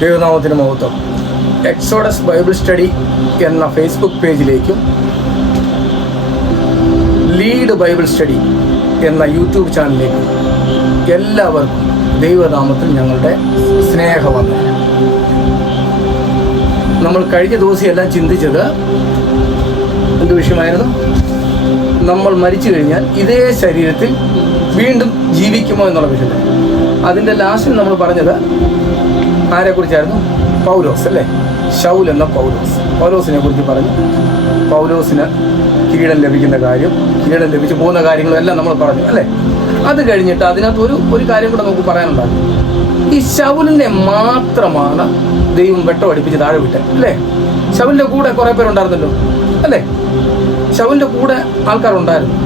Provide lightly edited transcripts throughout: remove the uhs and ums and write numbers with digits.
ദൈവനാമത്തിന് മഹത്വം. Exodus Bible study എന്ന ഫേസ്ബുക്ക് പേജിലേക്കും ലീഡ് ബൈബിൾ സ്റ്റഡി എന്ന യൂട്യൂബ് ചാനലിലേക്കും എല്ലാവർക്കും ദൈവനാമത്തിൽ ഞങ്ങളുടെ സ്നേഹവന്ദനം. നമ്മൾ കഴിഞ്ഞ ദിവസം എല്ലാം ചിന്തിച്ചത് എന്ത് വിഷയമായിരുന്നു? നമ്മൾ മരിച്ചു കഴിഞ്ഞാൽ ഇതേ ശരീരത്തിൽ വീണ്ടും ജീവിക്കുമോ എന്നുള്ള വിഷയം. അതിൻ്റെ ലാസ്റ്റിൽ നമ്മൾ പറഞ്ഞത് ആരെക്കുറിച്ചായിരുന്നു? പൗലോസ് അല്ലേ? ശൗൽ എന്ന പൗലോസിനെ കുറിച്ച് പറഞ്ഞു. പൗലോസിന് കിരീടം ലഭിക്കുന്ന കാര്യം, കിരീടം ലഭിച്ചു പോകുന്ന കാര്യങ്ങളും എല്ലാം നമ്മൾ പറഞ്ഞു അല്ലേ? അത് കഴിഞ്ഞിട്ട് അതിനകത്ത് ഒരു കാര്യം കൂടെ നമുക്ക് പറയാനുണ്ടാകും. ഈ ശൗലിനെ മാത്രമാണ് ദൈവം വെട്ടമടിപ്പിച്ച് താഴെ വിട്ടത് അല്ലേ? ശൗലിൻ്റെ കൂടെ കുറേ പേരുണ്ടായിരുന്നല്ലോ അല്ലേ? ശൗലിൻ്റെ കൂടെ ആൾക്കാരുണ്ടായിരുന്നു.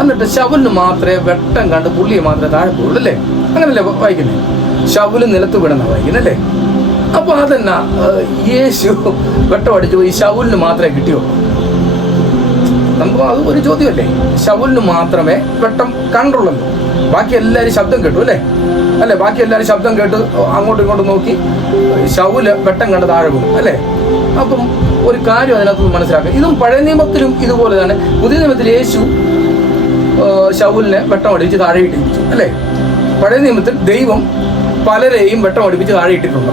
എന്നിട്ട് ശൗലിന് മാത്രമേ വെട്ടം കണ്ട് പുള്ളിയെ മാത്രമേ താഴെ പോകുള്ളൂ അല്ലേ? അങ്ങനല്ലേ വായിക്കുന്നത്? ശൗല് നിലത്ത് വിടുന്ന വായിക്കുന്നല്ലേ? അപ്പോൾ അതന്നെ യേശു വെട്ടമടിച്ചു ഈ ശൗലിന് മാത്രമേ കിട്ടിയുള്ളൂ. നമുക്ക് അത് ഒരു ചോദ്യമല്ലേ? ശൗലിന് മാത്രമേ വെട്ടം കണ്ടുള്ളല്ലോ, ബാക്കി എല്ലാവരും ശബ്ദം കേട്ടു അല്ലേ? ബാക്കി എല്ലാവരും ശബ്ദം കേട്ട് അങ്ങോട്ടും ഇങ്ങോട്ടും നോക്കി ശൗല് വെട്ടം കണ്ട് താഴെ പോകും അല്ലേ? അപ്പം ഒരു കാര്യം അതിനകത്ത് മനസ്സിലാക്കുക. ഇതും പഴയ നിയമത്തിലും ഇതുപോലെ തന്നെ. പുതിയ നിയമത്തിൽ യേശു ശൗലിനെ വെട്ടമടിച്ച് താഴെ ഇട്ടിരിച്ചു അല്ലേ? പഴയ നിയമത്തിൽ ദൈവം പലരെയും വെട്ടമടിപ്പിച്ച് താഴെ ഇട്ടിട്ടുണ്ട്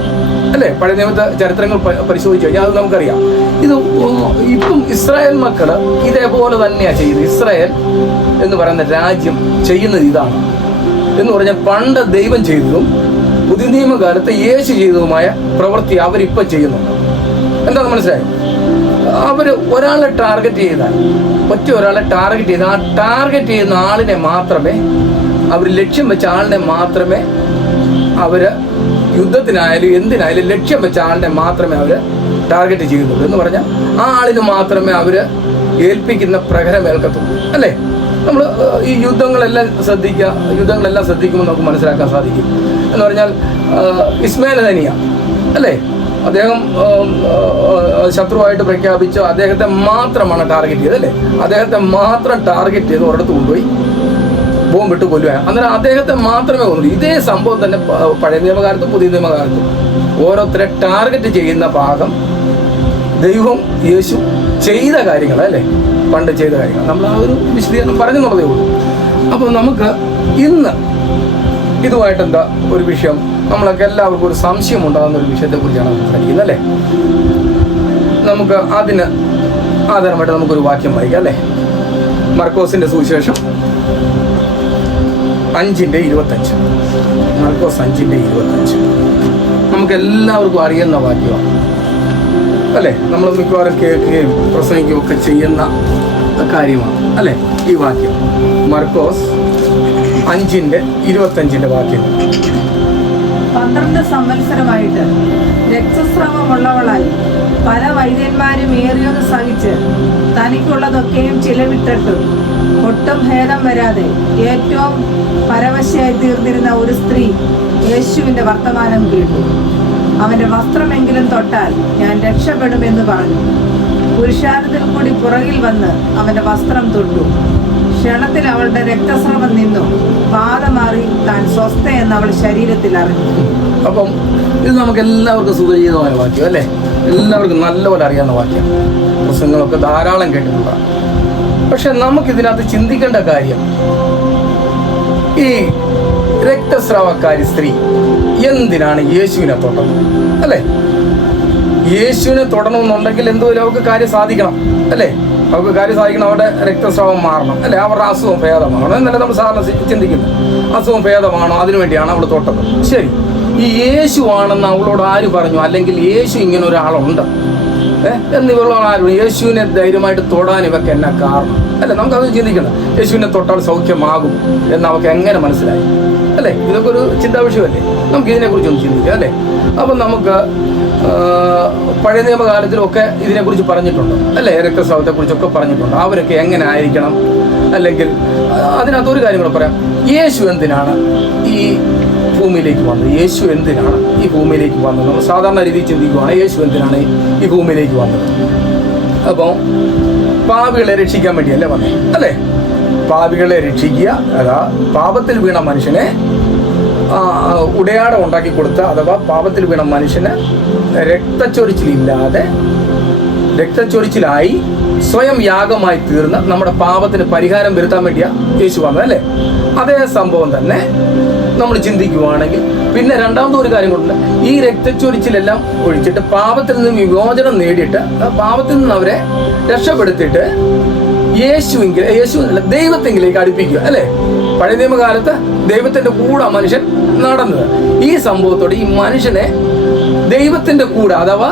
അല്ലേ? പഴയ നിയമത്തെ ചരിത്രങ്ങൾ പരിശോധിച്ച് കഴിഞ്ഞാൽ അത് നമുക്കറിയാം. ഇത് ഇപ്പം ഇസ്രായേൽ മക്കൾ ഇതേപോലെ തന്നെയാണ് ചെയ്യുന്നത്. ഇസ്രായേൽ എന്ന് പറയുന്ന രാജ്യം ചെയ്യുന്നത് ഇതാണ് എന്ന് പറഞ്ഞാൽ പണ്ട് ദൈവം ചെയ്തതും പുതിയ നിയമകാലത്ത് യേശു ചെയ്തതുമായ പ്രവൃത്തി അവരിപ്പം ചെയ്യുന്നുണ്ട്. എന്താണെന്ന് മനസ്സിലായോ? അവർ ഒരാളെ ടാർഗറ്റ് ചെയ്താൽ, ഒരാളെ ടാർഗറ്റ് ചെയ്ത് ആ ടാർഗറ്റ് ചെയ്യുന്ന ആളിനെ മാത്രമേ, അവർ ലക്ഷ്യം വെച്ച ആളിനെ മാത്രമേ അവർ യുദ്ധത്തിനായാലും എന്തിനായാലും ലക്ഷ്യം വെച്ച ആളിനെ മാത്രമേ അവർ ടാർഗറ്റ് ചെയ്യുന്നുള്ളൂ. എന്ന് പറഞ്ഞാൽ ആ ആളിന് മാത്രമേ അവർ ഏൽപ്പിക്കുന്ന പ്രഹരം ഏൽക്കത്തുള്ളൂ അല്ലേ? നമ്മൾ ഈ യുദ്ധങ്ങളെല്ലാം ശ്രദ്ധിക്കുമ്പോൾ നമുക്ക് മനസ്സിലാക്കാൻ സാധിക്കും. എന്ന് പറഞ്ഞാൽ ഇസ്മായിൽ ഹനിയ അല്ലേ? അദ്ദേഹം ശത്രുവായിട്ട് പ്രഖ്യാപിച്ചു. അദ്ദേഹത്തെ മാത്രമാണ് ടാർഗറ്റ് ചെയ്തത് അല്ലേ? അദ്ദേഹത്തെ മാത്രം ടാർഗറ്റ് ചെയ്ത് ഒരിടത്ത് കൊണ്ടുപോയി ബോംബിട്ട് കൊല്ലുക. അന്നേരം അദ്ദേഹത്തെ മാത്രമേ കൊന്നു. ഇതേ സംഭവം തന്നെ പഴയ നിയമകാലത്തും പുതിയ നിയമകാലത്തും ഓരോരുത്തരെ ടാർഗറ്റ് ചെയ്യുന്ന ഭാഗം ദൈവം യേശു ചെയ്ത കാര്യങ്ങളല്ലേ? പണ്ട് ചെയ്ത കാര്യങ്ങൾ നമ്മൾ ആ ഒരു വിശദീകരണം പറഞ്ഞെന്നുള്ളതേ ഉള്ളൂ. അപ്പോൾ നമുക്ക് ഇന്ന് ഇതുമായിട്ട് എന്താ ഒരു വിഷയം, നമ്മളൊക്കെ എല്ലാവർക്കും ഒരു സംശയം ഉണ്ടാകുന്ന ഒരു വിഷയത്തെക്കുറിച്ചാണ് സംസാരിക്കുന്നത് അല്ലേ? നമുക്ക് അതിന് ആധാരമായിട്ട് നമുക്കൊരു വാക്യം വായിക്കാം അല്ലേ? മർക്കോസിൻ്റെ സുവിശേഷം 5:25. മർക്കോസ് 5:25 നമുക്ക് എല്ലാവർക്കും അറിയുന്ന വാക്യമാണ് അല്ലേ? നമ്മൾ മിക്കവാറും കേൾക്കുകയും പ്രസംഗിക്കുകയും ഒക്കെ ചെയ്യുന്ന കാര്യമാണ് അല്ലേ ഈ വാക്യം? മർക്കോസ് 5:25 വാക്യം. 12 സംവത്സരമായിട്ട് രക്തസ്രാവമുള്ളവളായി പല വൈദ്യന്മാരും ഏറിയൊന്ന് സഹിച്ച് തനിക്കുള്ളതൊക്കെയും ചിലവിട്ടിട്ടു ഒട്ടും ഭേദം വരാതെ ഏറ്റവും പരവശയായി തീർന്നിരുന്ന ഒരു സ്ത്രീ യേശുവിൻ്റെ വർത്തമാനം കേട്ടു. അവൻ്റെ വസ്ത്രമെങ്കിലും തൊട്ടാൽ ഞാൻ രക്ഷപ്പെടുമെന്ന് പറഞ്ഞു. പുരുഷാരത്തിൽ കൂടി പുറകിൽ വന്ന് അവൻ്റെ വസ്ത്രം തൊട്ടു. ക്ഷണത്തിൽ അവളുടെ രക്തസ്രവം നിന്നു, ബാധ മാറി, താൻ സ്വസ്ഥയെന്ന് അവൾ ശരീരത്തിൽ അറിഞ്ഞു. അപ്പം ഇത് നമുക്ക് എല്ലാവർക്കും സുപരിചിതമായ വാക്യം അല്ലേ? എല്ലാവർക്കും നല്ലപോലെ അറിയാവുന്ന വാക്യം, പ്രസംഗങ്ങളൊക്കെ ധാരാളം കേട്ടിട്ടുള്ളതാണ്. പക്ഷെ നമുക്കിതിനകത്ത് ചിന്തിക്കേണ്ട കാര്യം, ഈ രക്തസ്രാവക്കാരി സ്ത്രീ എന്തിനാണ് യേശുവിനെ തൊട്ടത് അല്ലേ? യേശുവിനെ തൊടണമെന്നുണ്ടെങ്കിൽ എന്തുപോലും അവർക്ക് കാര്യം സാധിക്കണം അല്ലേ? അവർക്ക് കാര്യം സാധിക്കണം, അവരുടെ രക്തസ്രാവം മാറണം അല്ലേ? അവരുടെ അസുഖം ഭേദമാണോ എന്നല്ല നമ്മൾ സാധാരണ ചിന്തിക്കുന്നത്. അസുഖം ഭേദമാണോ, അതിനുവേണ്ടിയാണ് അവൾ തൊട്ടത്. ശരി, ഈ യേശു ആണെന്ന് അവളോട് ആര് പറഞ്ഞു? അല്ലെങ്കിൽ യേശു ഇങ്ങനെ ഒരാളുണ്ട് എന്നിവളോട് ആരും യേശുവിനെ ധൈര്യമായിട്ട് തൊടാൻ ഇവക്ക് എന്നാ കാരണം അല്ലേ? നമുക്കത് ചിന്തിക്കണം. യേശുവിനെ തൊട്ടാൽ സൗഖ്യമാകും എന്ന് അവർക്ക് എങ്ങനെ മനസ്സിലായി അല്ലേ? ഇതൊക്കെ ഒരു ചിന്താ വിഷയമല്ലേ? നമുക്ക് ഇതിനെക്കുറിച്ചൊന്ന് ചിന്തിക്കാം അല്ലേ? അപ്പം നമുക്ക് പഴയ നിയമകാലത്തിലൊക്കെ ഇതിനെക്കുറിച്ച് പറഞ്ഞിട്ടുണ്ട് അല്ലേ? രക്തസ്രാവത്തെക്കുറിച്ചൊക്കെ പറഞ്ഞിട്ടുണ്ട്. അവരൊക്കെ എങ്ങനെ ആയിരിക്കണം, അല്ലെങ്കിൽ അതിനകത്തൊരു കാര്യം കൂടെ പറയാം. യേശു എന്തിനാണ് ഈ ഭൂമിയിലേക്ക് വന്നത്? യേശു എന്തിനാണ് ഈ ഭൂമിയിലേക്ക് വന്നത്? നമ്മൾ സാധാരണ രീതിയിൽ ചിന്തിക്കുകയാണ്, യേശു എന്തിനാണ് ഈ ഭൂമിയിലേക്ക് വന്നത്? അപ്പോൾ പാപികളെ രക്ഷിക്കാൻ വേണ്ടിയല്ലേ വന്നത് അല്ലേ? പാപികളെ രക്ഷിക്കുക, അതാ പാപത്തിൽ വീണ മനുഷ്യനെ ഉടയാടം ഉണ്ടാക്കി കൊടുത്ത, അഥവാ പാപത്തിൽ വീണ മനുഷ്യന് രക്തച്ചൊരിച്ചിലായി സ്വയം യാഗമായി തീർന്ന് നമ്മുടെ പാപത്തിന് പരിഹാരം വരുത്താൻ വേണ്ടിയാ യേശു വന്നത്, അല്ലേ? അതേ സംഭവം തന്നെ നമ്മൾ ചിന്തിക്കുവാണെങ്കിൽ പിന്നെ രണ്ടാമത്തെ ഒരു കാര്യം കൊണ്ട് ഈ രക്തച്ചൊരിച്ചിലെല്ലാം ഒഴിച്ചിട്ട് പാപത്തിൽ നിന്ന് വിമോചനം നേടിയിട്ട് പാപത്തിൽ നിന്ന് അവരെ രക്ഷപ്പെടുത്തിയിട്ട് ദൈവത്തെങ്കിലേക്ക് അടുപ്പിക്കുക, അല്ലേ? പഴയ നിയമകാലത്ത് ദൈവത്തിന്റെ കൂടെ മനുഷ്യൻ നടന്നത്. ഈ സംഭവത്തോടെ ഈ മനുഷ്യനെ ദൈവത്തിന്റെ കൂടെ, അഥവാ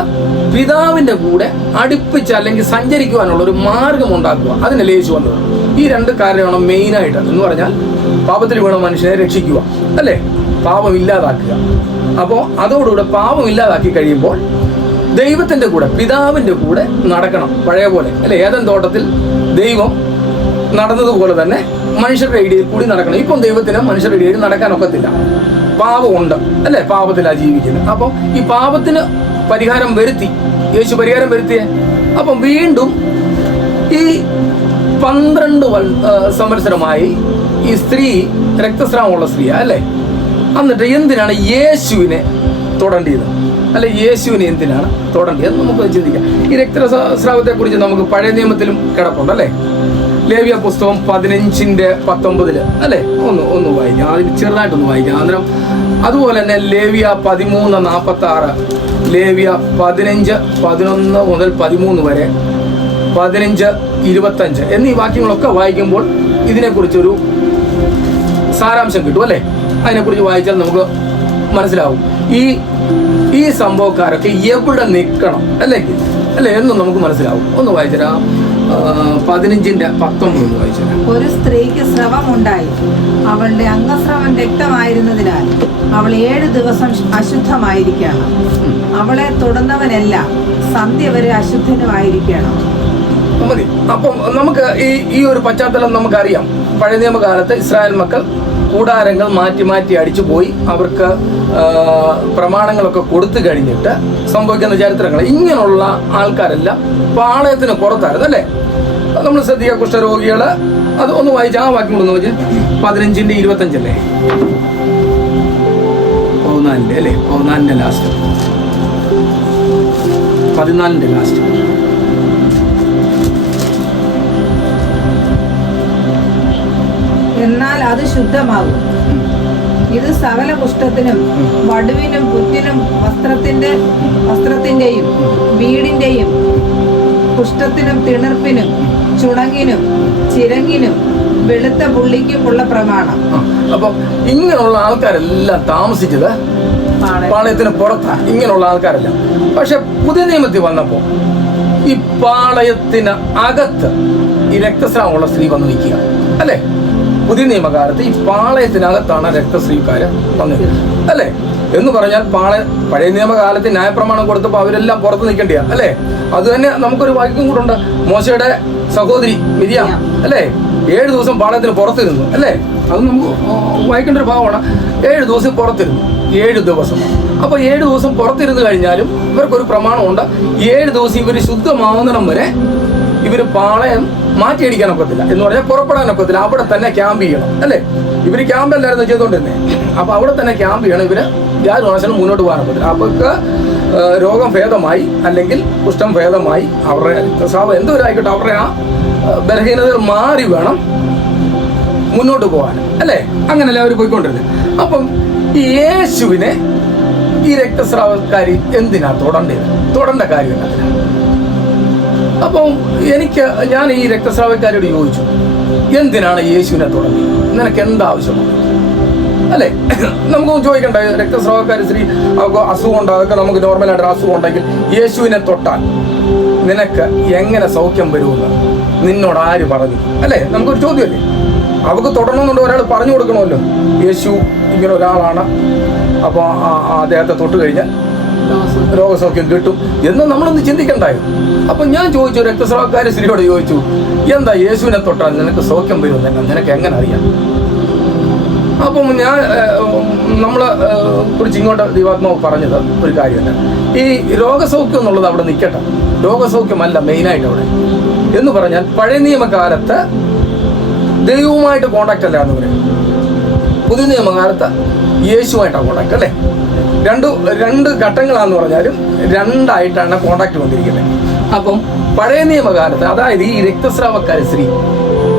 പിതാവിന്റെ കൂടെ അടുപ്പിച്ച് അല്ലെങ്കിൽ സഞ്ചരിക്കുവാനുള്ള ഒരു മാർഗം ഉണ്ടാക്കുക. അതിനല്ലേ യേശു വന്നത്. ഈ രണ്ട് കാര്യമാണ് മെയിനായിട്ട്. എന്ന് പറഞ്ഞാൽ പാപത്തിൽ വീണ മനുഷ്യനെ രക്ഷിക്കുക, അല്ലേ? പാപം ഇല്ലാതാക്കുക. അപ്പോൾ അതോടുകൂടെ പാപം ഇല്ലാതാക്കി കഴിയുമ്പോൾ ദൈവത്തിന്റെ കൂടെ, പിതാവിന്റെ കൂടെ നടക്കണം, പഴയ പോലെ, അല്ലെ? ഏദൻ തോട്ടത്തിൽ ദൈവം നടന്നതുപോലെ തന്നെ മനുഷ്യരുടെ ഇടയിൽ കൂടി നടക്കണം. ഇപ്പം ദൈവത്തിന് മനുഷ്യരുടെ ഇടയിൽ നടക്കാൻ ഒക്കത്തില്ല, പാപമുണ്ട്, അല്ലെ? പാപത്തിലാണ് ജീവിക്കുന്നത്. അപ്പം ഈ പാപത്തിന് പരിഹാരം വരുത്തി, യേശു പരിഹാരം വരുത്തിയേ. അപ്പം വീണ്ടും ഈ 12 സംവത്സരമായി ഈ സ്ത്രീ രക്തസ്രാവമുള്ള സ്ത്രീയാ, അല്ലേ? എന്നിട്ട് എന്തിനാണ് യേശുവിനെ തൊടേണ്ടത്, അല്ലെ? യേശുവിനെ എന്തിനാണ് തൊടേണ്ടത് നമുക്ക് ചിന്തിക്കാം. ഈ രക്തസ്രാവത്തെ കുറിച്ച് നമുക്ക് പഴയ നിയമത്തിലും കിടപ്പുണ്ട്, അല്ലേ? ലേവ്യ പുസ്തകം 15:19, അല്ലേ? ഒന്ന് വായിക്കാം, അതിന് ചെറുതായിട്ടൊന്ന് വായിക്കാം. അന്നേരം അതുപോലെ തന്നെ ലേവ്യ 13:46, ലേവ്യ 15:11 മുതൽ 13 വരെ, 15:25 എന്നീ വാക്യങ്ങളൊക്കെ വായിക്കുമ്പോൾ ഇതിനെക്കുറിച്ചൊരു സാരാംശം കിട്ടും, അല്ലേ? അതിനെക്കുറിച്ച് വായിച്ചാൽ നമുക്ക് മനസ്സിലാവും ഈ സംഭവക്കാരൊക്കെ എവിടെ നിൽക്കണം, അല്ലേ എന്നും നമുക്ക് മനസ്സിലാവും. ഒന്ന് വായിച്ചരാ, 15:19 വായിച്ചരാ. ഒരു സ്ത്രീക്ക് സ്രവമുണ്ടായി, അവളുടെ അംഗസ്രവം രക്തമായിരുന്നതിനാൽ അവൾ 7 ദിവസം അശുദ്ധമായിരിക്കണം. അവളെ തൊടുന്നവനെല്ലാം സന്ധ്യ വരെ അശുദ്ധനുമായിരിക്കണം. മതി. അപ്പം നമുക്ക് ഈ ഒരു പശ്ചാത്തലം നമുക്കറിയാം. പഴയ നിയമകാലത്ത് ഇസ്രായേൽ മക്കൾ കൂടാരങ്ങൾ മാറ്റി അടിച്ചു പോയി, അവർക്ക് പ്രമാണങ്ങളൊക്കെ കൊടുത്തു കഴിഞ്ഞിട്ട് സംഭവിക്കുന്ന ചരിത്രങ്ങൾ. ഇങ്ങനെയുള്ള ആൾക്കാരെല്ലാം പാളയത്തിന് പുറത്തായിരുന്നു, അല്ലേ? നമ്മൾ ശ്രദ്ധിക്കുക, കുഷ്ഠരോഗികള്. അത് ഒന്ന് വായിച്ച് ആ വാക്യം കൂടെ നോക്കി, 15:25 അല്ലേ? 14 ലാസ്റ്റ്, 14 ലാസ്റ്റ്. എന്നാൽ അത് ശുദ്ധമാകും. ഇത് സകല കുഷ്ഠത്തിനും വടുവിനും പുറ്റിനും വസ്ത്രത്തിന്റെയും വീടിന്റെയും കുഷ്ഠത്തിനും തിണർപ്പിനും ചുണങ്ങിനും ചിരങ്ങിനും വെളുത്ത പുള്ളിക്കും ഉള്ള പ്രമാണം. അപ്പൊ ഇങ്ങനെയുള്ള ആൾക്കാരെല്ലാം താമസിച്ചത് പാളയത്തിന് പുറത്താണ്, ഇങ്ങനെയുള്ള ആൾക്കാരെല്ലാം. പക്ഷെ പുതിയ നിയമത്തിൽ വന്നപ്പോ ഈ പാളയത്തിന് അകത്ത് ഈ രക്തസ്രാവമുള്ള സ്ത്രീ വന്ന് നിൽക്കുക, അല്ലേ? പുതിയ നിയമകാലത്ത് ഈ പാളയത്തിനകത്താണ് രക്തസ്രാവക്കാര് വന്നത്, അല്ലേ? എന്ന് പറഞ്ഞാൽ പഴയ നിയമകാലത്ത് ന്യായപ്രമാണം കൊടുത്തപ്പോൾ അവരെല്ലാം പുറത്ത് നിൽക്കേണ്ടിയാ, അല്ലേ? അത് തന്നെ നമുക്കൊരു വാക്യം കൂടെ ഉണ്ട്. മോശയുടെ സഹോദരി മിരിയാം, അല്ലേ? 7 ദിവസം പാളയത്തിന് പുറത്തിരുന്നു, അല്ലേ? അത് നമുക്ക് വായിക്കേണ്ട ഒരു ഭാഗമാണ്. 7 ദിവസം പുറത്തിരുന്നു, 7 ദിവസം. അപ്പൊ 7 ദിവസം പുറത്തിരുന്ന് കഴിഞ്ഞാലും ഇവർക്കൊരു പ്രമാണമുണ്ട്. 7 ദിവസം ഇവർ ശുദ്ധമാവുന്നിടം വരെ ഇവര് പാളയം മാറ്റിയടിക്കാൻ ഒക്കത്തില്ല, എന്ന് പറഞ്ഞാൽ പുറപ്പെടാൻ ഒക്കത്തില്ല. അവിടെ തന്നെ ക്യാമ്പ് ചെയ്യണം, അല്ലേ? ഇവര് ക്യാമ്പല്ലായിരുന്നു ചെയ്തോണ്ടിരുന്നേ. അപ്പൊ അവിടെ തന്നെ ക്യാമ്പ് ചെയ്യണം. ഇവര് യാതൊരു ആവശ്യം മുന്നോട്ട് പോകാൻ ഒക്കത്തില്ല. അവർക്ക് രോഗം ഭേദമായി അല്ലെങ്കിൽ കുഷ്ഠം ഭേദമായി, അവരുടെ രക്തസ്രാവം എന്തോരായിക്കോട്ടെ, അവരുടെ ആ ബലഹീനതകൾ മാറി വേണം മുന്നോട്ട് പോകാൻ, അല്ലേ? അങ്ങനെയല്ലേ അവർ പോയിക്കൊണ്ടിരുന്നത്. അപ്പം ഈ യേശുവിനെ ഈ രക്തസ്രാവക്കാരി എന്തിനാ തൊടേണ്ട കാര്യം അതിനാ. അപ്പം ഞാൻ ഈ രക്തസ്രാവക്കാരോട് ചോദിച്ചു, എന്തിനാണ് യേശുവിനെ തൊടേണ്ടത്? നിനക്ക് എന്താവശ്യമാണ്, അല്ലേ? നമുക്കൊന്നും ചോദിക്കണ്ട. രക്തസ്രാവക്കാരി സ്ത്രീ അവർക്ക് അസുഖമുണ്ടോ, അതൊക്കെ നമുക്ക് നോർമലായിട്ടൊരു അസുഖം ഉണ്ടെങ്കിൽ യേശുവിനെ തൊട്ടാൽ നിനക്ക് എങ്ങനെ സൗഖ്യം വരുമെന്ന് നിന്നോട് ആര് പറഞ്ഞു, അല്ലേ? നമുക്കൊരു ചോദ്യമല്ലേ. അവർക്ക് തൊടണമെന്നുണ്ട്, ഒരാൾ പറഞ്ഞു കൊടുക്കണമല്ലോ. യേശു ഇങ്ങനെ ഒരാളാണ്, അപ്പോൾ അദ്ദേഹത്തെ തൊട്ട് കഴിഞ്ഞാൽ രോഗസൗഖ്യം കിട്ടും എന്ന് നമ്മളൊന്ന് ചിന്തിക്കണ്ടായോ? അപ്പൊ ഞാൻ ചോദിച്ചു, രക്തസ്രാവക്കാരി സ്ത്രീയോട് ചോദിച്ചു, എന്താ യേശുവിനെ തൊട്ടാൽ നിനക്ക് സൗഖ്യം വരുമെന്ന് നിനക്ക് എങ്ങനെ അറിയാം? അപ്പം നമ്മളെ കുറിച്ച് ഇങ്ങോട്ട് ദൈവാത്മാവ് പറഞ്ഞത് ഒരു കാര്യമല്ല. ഈ രോഗസൗഖ്യം എന്നുള്ളത് അവിടെ നിൽക്കട്ടെ, രോഗസൗഖ്യമല്ല മെയിനായിട്ട് അവിടെ. എന്ന് പറഞ്ഞാൽ പഴയ നിയമകാലത്ത് ദൈവവുമായിട്ട് കോണ്ടാക്ട് അല്ല എന്ന് പറയും. പുതിയ നിയമകാലത്ത് യേശുവായിട്ടാണ് കോണ്ടാക്ട് അല്ലേ. രണ്ട് ഘട്ടങ്ങളാന്ന് പറഞ്ഞാലും രണ്ടായിട്ടാണ് കോണ്ടാക്ട് വന്നിരിക്കുന്നത്. അപ്പം പഴയ നിയമകാലത്ത്, അതായത് ഈ രക്തസ്രാവക്കാരി സ്ത്രീ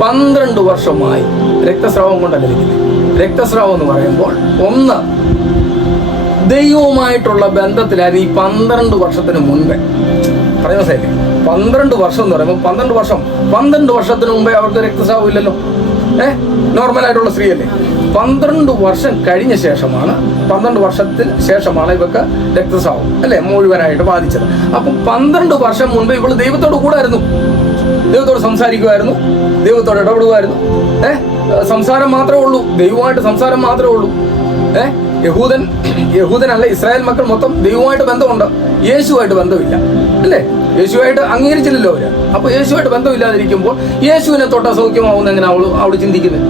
12 വർഷമായി രക്തസ്രാവം കൊണ്ടല്ല ഇരിക്കുന്നത്. രക്തസ്രാവം എന്ന് പറയുമ്പോൾ ഒന്ന് ദൈവവുമായിട്ടുള്ള ബന്ധത്തിലായിരുന്നു ഈ 12 വർഷത്തിന് മുൻപേ. പറഞ്ഞ മനസ്സിലായില്ലേ? 12 വർഷം എന്ന് പറയുമ്പോൾ 12 വർഷത്തിന് മുമ്പേ അവർക്ക് രക്തസ്രാവം ഇല്ലല്ലോ. നോർമലായിട്ടുള്ള സ്ത്രീയല്ലേ. 12 വർഷം കഴിഞ്ഞ ശേഷമാണ്, 12 വർഷത്തിന് ശേഷമാണ് ഇവർക്ക് രക്തസ്രാവം അല്ലെ മുഴുവനായിട്ട് ബാധിച്ചത്. അപ്പം 12 വർഷം മുൻപ് ഇവള് ദൈവത്തോട് കൂടായിരുന്നു, ദൈവത്തോട് സംസാരിക്കുമായിരുന്നു, ദൈവത്തോട് ഇടപെടുമായിരുന്നു. സംസാരം മാത്രമേ ഉള്ളൂ, ദൈവമായിട്ട് സംസാരം മാത്രമേ ഉള്ളൂ. യഹൂദനല്ല, ഇസ്രായേൽ മക്കൾ മൊത്തം ദൈവമായിട്ട് ബന്ധമുണ്ട്, യേശുവായിട്ട് ബന്ധമില്ല അല്ലേ. യേശുവായിട്ട് അംഗീകരിച്ചില്ലല്ലോ അവര്. അപ്പൊ യേശുവായിട്ട് ബന്ധമില്ലാതിരിക്കുമ്പോൾ യേശുവിനെ തൊട്ട സൗഖ്യമാവുന്ന എങ്ങനെ അവള് ചിന്തിക്കുന്നത്?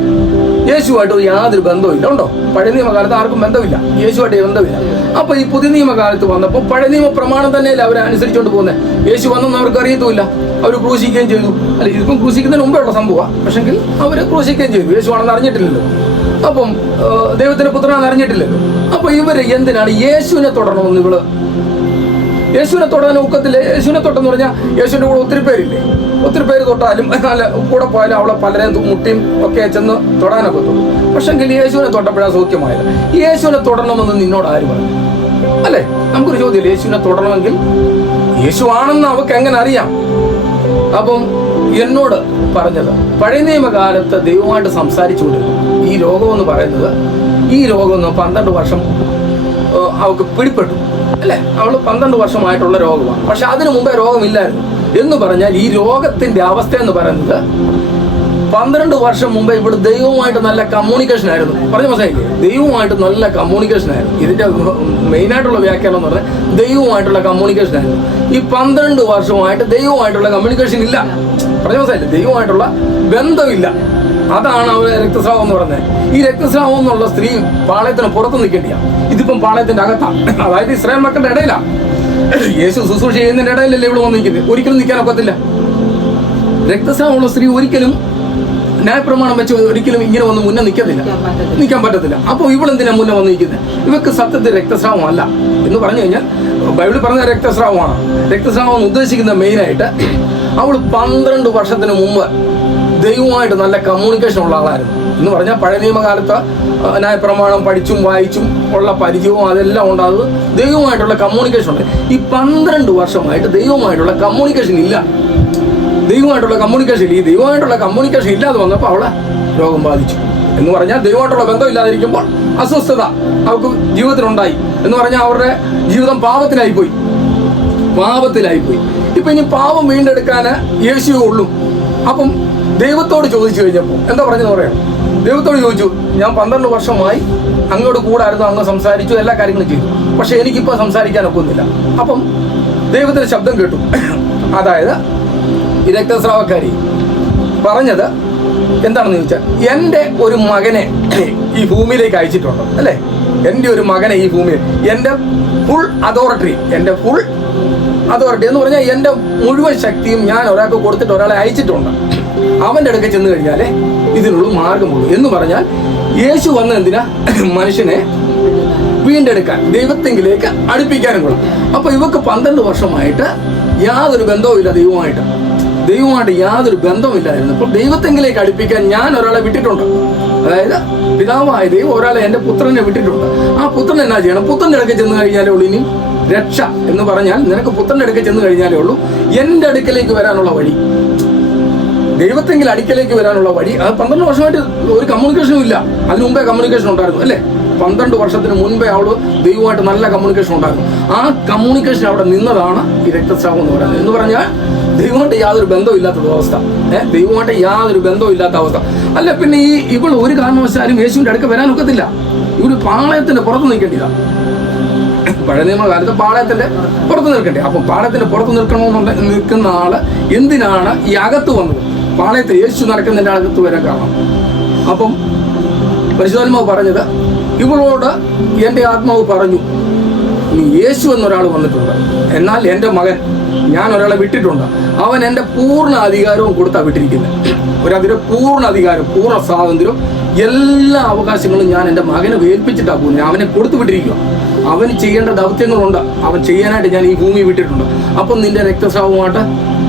യേശുവായിട്ട് യാതൊരു ബന്ധമില്ല. ഉണ്ടോ? പഴയ നിയമകാലത്ത് ആർക്കും ബന്ധമില്ല, യേശുവായിട്ട് ബന്ധമില്ല. അപ്പൊ ഈ പുതിയ നിയമകാലത്ത് വന്നപ്പോൾ പഴയ നിയമ പ്രമാണം തന്നെയല്ലേ അവരെ അനുസരിച്ചുകൊണ്ട് പോകുന്നത്. യേശു വന്നെന്ന് അവർക്ക് അറിയത്തുമില്ല, അവർ ക്രൂശിക്കുകയും ചെയ്തു. അല്ല, ഇതിപ്പം ക്രൂശിക്കുന്നതിന് മുമ്പേ ഉള്ള സംഭവമാണ്, പക്ഷെങ്കിൽ അവര് ക്രൂശിക്കുകയും ചെയ്തു. യേശു ആണെന്ന് അറിഞ്ഞിട്ടില്ലല്ലോ, അപ്പം ദൈവത്തിന്റെ പുത്രനാണെന്ന് അറിഞ്ഞിട്ടില്ലല്ലോ. അപ്പൊ ഇവര് എന്തിനാണ് യേശുവിനെ തൊടണമെന്ന്? യേശുവിനെ തൊടാൻ ഒക്കത്തില്ല. യേശുവിനെ തൊട്ടെന്ന് പറഞ്ഞാൽ യേശുവിന്റെ കൂടെ ഒത്തിരി പേരില്ലേ, ഒത്തിരി പേര് തൊട്ടാലും അല്ല കൂടെ പോയാലും അവളെ പലരെയും മുട്ടിയും ഒക്കെ ചെന്ന് തൊടാനൊക്കെ തൊടും. പക്ഷെങ്കിൽ യേശുവിനെ തൊട്ടപ്പോഴാണ് സൗഖ്യമായത്. യേശുവിനെ തൊടണമെന്ന് നിന്നോട് ആര് പറഞ്ഞു? അല്ലേ, നമുക്കൊരു ചോദ്യം. യേശുവിനെ തൊടണമെങ്കിൽ യേശു ആണെന്ന് അവർക്ക് എങ്ങനെ അറിയാം? അപ്പം എന്നോട് പറഞ്ഞത്, പഴയ നിയമകാലത്ത് ദൈവമായിട്ട് സംസാരിച്ചുകൊണ്ടിരുന്നു. ഈ രോഗമെന്ന് പറയുന്നത്, ഈ രോഗം 12 വർഷം അവൾക്ക് പിടിപ്പെട്ടു അല്ലെ. അവള് 12 വർഷമായിട്ടുള്ള രോഗമാണ്. പക്ഷെ അതിനു മുമ്പേ രോഗമില്ലായിരുന്നു എന്ന് പറഞ്ഞാൽ ഈ രോഗത്തിന്റെ അവസ്ഥ എന്ന് പറയുന്നത് 12 വർഷം മുമ്പേ ഇവിടെ ദൈവവുമായിട്ട് നല്ല കമ്മ്യൂണിക്കേഷൻ ആയിരുന്നു. പറഞ്ഞ മനസ്സിലായില്ലേ? ദൈവവുമായിട്ട് നല്ല കമ്മ്യൂണിക്കേഷൻ ആയിരുന്നു. ഇതിന്റെ മെയിനായിട്ടുള്ള വ്യാഖ്യാനം എന്ന് പറഞ്ഞാൽ ദൈവവുമായിട്ടുള്ള കമ്മ്യൂണിക്കേഷൻ ആയിരുന്നു. ഈ 12 വർഷമായിട്ട് ദൈവവുമായിട്ടുള്ള കമ്മ്യൂണിക്കേഷൻ ഇല്ല. പറഞ്ഞ മനസ്സിലായില്ലേ? ദൈവവുമായിട്ടുള്ള ബന്ധമില്ല. അതാണ് അവർ രക്തസ്രാവം എന്ന് പറഞ്ഞത്. ഈ രക്തസ്രാവം എന്നുള്ള സ്ത്രീ പാളയത്തിന് പുറത്ത് നിൽക്കേണ്ടിയാണ്. ഇതിപ്പം പാളയത്തിന്റെ അകത്താണ്, അതായത് ഇസ്രായേൽ മക്കളുടെ ഇടയിലാണ്. യേശു ശുശ്രൂഷ ചെയ്യുന്നതിന്റെ ഇടയിലല്ലേ ഇവിടെ വന്ന് നിൽക്കുന്നത്. ഒരിക്കലും നിൽക്കാൻ ഒക്കത്തില്ല. രക്തസ്രാവമുള്ള സ്ത്രീ ഒരിക്കലും ന്യായപ്രമാണം വെച്ച് ഒരിക്കലും ഇങ്ങനെ വന്ന് മുന്നേ നിൽക്കാൻ പറ്റത്തില്ല. അപ്പോൾ ഇവളെന്തിനാ മുന്നേ വന്ന് നിൽക്കുന്നത്? ഇവർക്ക് സത്യത്തിൽ രക്തസ്രാവം അല്ല എന്ന് പറഞ്ഞു കഴിഞ്ഞാൽ ബൈബിളിൽ പറഞ്ഞ രക്തസ്രാവമാണ്. രക്തസ്രാവം എന്ന് ഉദ്ദേശിക്കുന്ന മെയിനായിട്ട് അവൾ 12 വർഷത്തിന് മുമ്പ് ദൈവമായിട്ട് നല്ല കമ്മ്യൂണിക്കേഷൻ ഉള്ള ആളായിരുന്നു. എന്ന് പറഞ്ഞാൽ പഴയ നിയമകാലത്ത് ന്യായപ്രമാണം പഠിച്ചും വായിച്ചും ഉള്ള പരിചയവും അതെല്ലാം ഉണ്ടാകുന്നത് ദൈവമായിട്ടുള്ള കമ്മ്യൂണിക്കേഷൻ ഉണ്ട്. ഈ 12 വർഷമായിട്ട് ദൈവമായിട്ടുള്ള കമ്മ്യൂണിക്കേഷൻ ഇല്ല. ദൈവമായിട്ടുള്ള കമ്മ്യൂണിക്കേഷൻ ഇല്ലാതെ വന്നപ്പോൾ അവളെ രോഗം ബാധിച്ചു. എന്ന് പറഞ്ഞാൽ ദൈവമായിട്ടുള്ള ബന്ധം ഇല്ലാതിരിക്കുമ്പോൾ അസ്വസ്ഥത അവർക്ക് ജീവിതത്തിലുണ്ടായി. എന്ന് പറഞ്ഞാൽ അവരുടെ ജീവിതം പാപത്തിലായിപ്പോയി. ഇപ്പൊ ഇനി പാപം വീണ്ടെടുക്കാൻ യേശുവേ ഉള്ളൂ. അപ്പം ദൈവത്തോട് ചോദിച്ചു കഴിഞ്ഞപ്പോൾ എന്താ പറഞ്ഞെന്ന് പറയാം. ദൈവത്തോട് ചോദിച്ചു, ഞാൻ 12 വർഷമായി അങ്ങോട്ട് കൂടായിരുന്നു, അങ്ങ് സംസാരിച്ചു, എല്ലാ കാര്യങ്ങളും ചെയ്തു, പക്ഷെ എനിക്കിപ്പോൾ സംസാരിക്കാനൊക്കെ ഒന്നുമില്ല. അപ്പം ദൈവത്തിന്റെ ശബ്ദം കേട്ടു. അതായത് ഈ രക്തസ്രാവക്കാരി പറഞ്ഞത് എന്താണെന്ന് ചോദിച്ചാൽ, എൻ്റെ ഒരു മകനെ ഈ ഭൂമിയിലേക്ക് അയച്ചിട്ടുണ്ട് അല്ലേ. എൻ്റെ ഒരു മകനെ ഈ ഭൂമിയിൽ, എൻ്റെ ഫുൾ അതോറിറ്റി എന്ന് പറഞ്ഞാൽ എൻ്റെ മുഴുവൻ ശക്തിയും ഞാൻ ഒരാൾക്ക് കൊടുത്തിട്ട് ഒരാളെ അയച്ചിട്ടുണ്ട്. അവൻ്റെ അടുക്ക ചെന്ന് കഴിഞ്ഞാലേ ഇതിനുള്ള മാർഗമുള്ളൂ. എന്ന് പറഞ്ഞാൽ യേശു വന്ന എന്തിനാ? മനുഷ്യനെ വീണ്ടെടുക്കാൻ, ദൈവത്തെങ്കിലേക്ക് അടുപ്പിക്കാനും കൂടെ. അപ്പൊ ഇവക്ക് 12 വർഷമായിട്ട് യാതൊരു ബന്ധവും ഇല്ല ദൈവമായിട്ട് യാതൊരു ബന്ധമില്ലായിരുന്നു. അപ്പോൾ ദൈവത്തെങ്കിലേക്ക് അടുപ്പിക്കാൻ ഞാൻ ഒരാളെ വിട്ടിട്ടുണ്ട്. അതായത് പിതാവായ ദൈവം ഒരാളെ, എൻ്റെ പുത്രനെ വിട്ടിട്ടുണ്ട്. ആ പുത്രൻ എന്നാ ചെയ്യണം? പുത്രൻ്റെ അടുക്കൽ ചെന്ന് കഴിഞ്ഞാലേ ഉള്ളൂ ഇനി രക്ഷ. എന്ന് പറഞ്ഞാൽ നിനക്ക് പുത്രൻ്റെ അടുക്കൽ ചെന്ന് കഴിഞ്ഞാലേ ഉള്ളൂ എൻ്റെ അടുക്കലേക്ക് വരാനുള്ള വഴി, ദൈവത്തെങ്കിൽ അടുക്കലേക്ക് വരാനുള്ള വഴി. അത് 12 വർഷമായിട്ട് ഒരു കമ്മ്യൂണിക്കേഷനും ഇല്ല. അതിന് മുമ്പേ കമ്മ്യൂണിക്കേഷൻ ഉണ്ടായിരുന്നു അല്ലേ. 12 വർഷത്തിന് മുൻപേ അവള് ദൈവമായിട്ട് നല്ല കമ്മ്യൂണിക്കേഷൻ ഉണ്ടായിരുന്നു. ആ കമ്മ്യൂണിക്കേഷൻ അവിടെ നിന്നതാണ് ഈ രക്തസ്രാവം എന്ന് പറയുന്നത്. എന്ന് പറഞ്ഞാൽ ദൈവമായിട്ട് യാതൊരു ബന്ധമില്ലാത്ത അവസ്ഥ. അല്ല പിന്നെ ഇവൾ ഒരു കാരണവശാലും യേശുവിന്റെ അടുക്ക വരാൻ ഒക്കത്തില്ല. ഇവര് പാളയത്തിന്റെ പുറത്ത് നിൽക്കേണ്ടതാണ്. പഴയ നിയമകാലത്ത് പാളയത്തിന്റെ പുറത്ത് നിൽക്കണ്ടേ. അപ്പം പാളയത്തിന്റെ പുറത്ത് നിൽക്കുന്ന ആള് എന്തിനാണ് ഈ അകത്ത് വന്നത്? പാളയത്തിൽ യേശു നടക്കുന്നതിന്റെ അകത്ത് വരാൻ കാരണം. അപ്പം പരിശുദ്ധാത്മാവ് പറഞ്ഞത്, ഇവളോട് എൻ്റെ ആത്മാവ് പറഞ്ഞു, യേശു എന്നൊരാൾ വന്നിട്ടുണ്ട്, എന്നാൽ എൻ്റെ മകൻ, ഞാൻ ഒരാളെ വിട്ടിട്ടുണ്ട്, അവൻ എൻ്റെ പൂർണ്ണ അധികാരവും കൊടുത്താ വിട്ടിരിക്കുന്നത്. ഒരതിരെ പൂർണ്ണ അധികാരം, പൂർണ്ണ സ്വാതന്ത്ര്യം, എല്ലാ അവകാശങ്ങളും ഞാൻ എൻ്റെ മകനെ ഏൽപ്പിച്ചിട്ടാണ് പോകുന്നത്. അവനെ കൊടുത്തു വിട്ടിരിക്കുക. അവന് ചെയ്യേണ്ട ദൗത്യങ്ങളുണ്ട്, അവൻ ചെയ്യാനായിട്ട് ഞാൻ ഈ ഭൂമി വിട്ടിട്ടുണ്ട്. അപ്പം നിന്റെ രക്തസ്രാവമായിട്ട്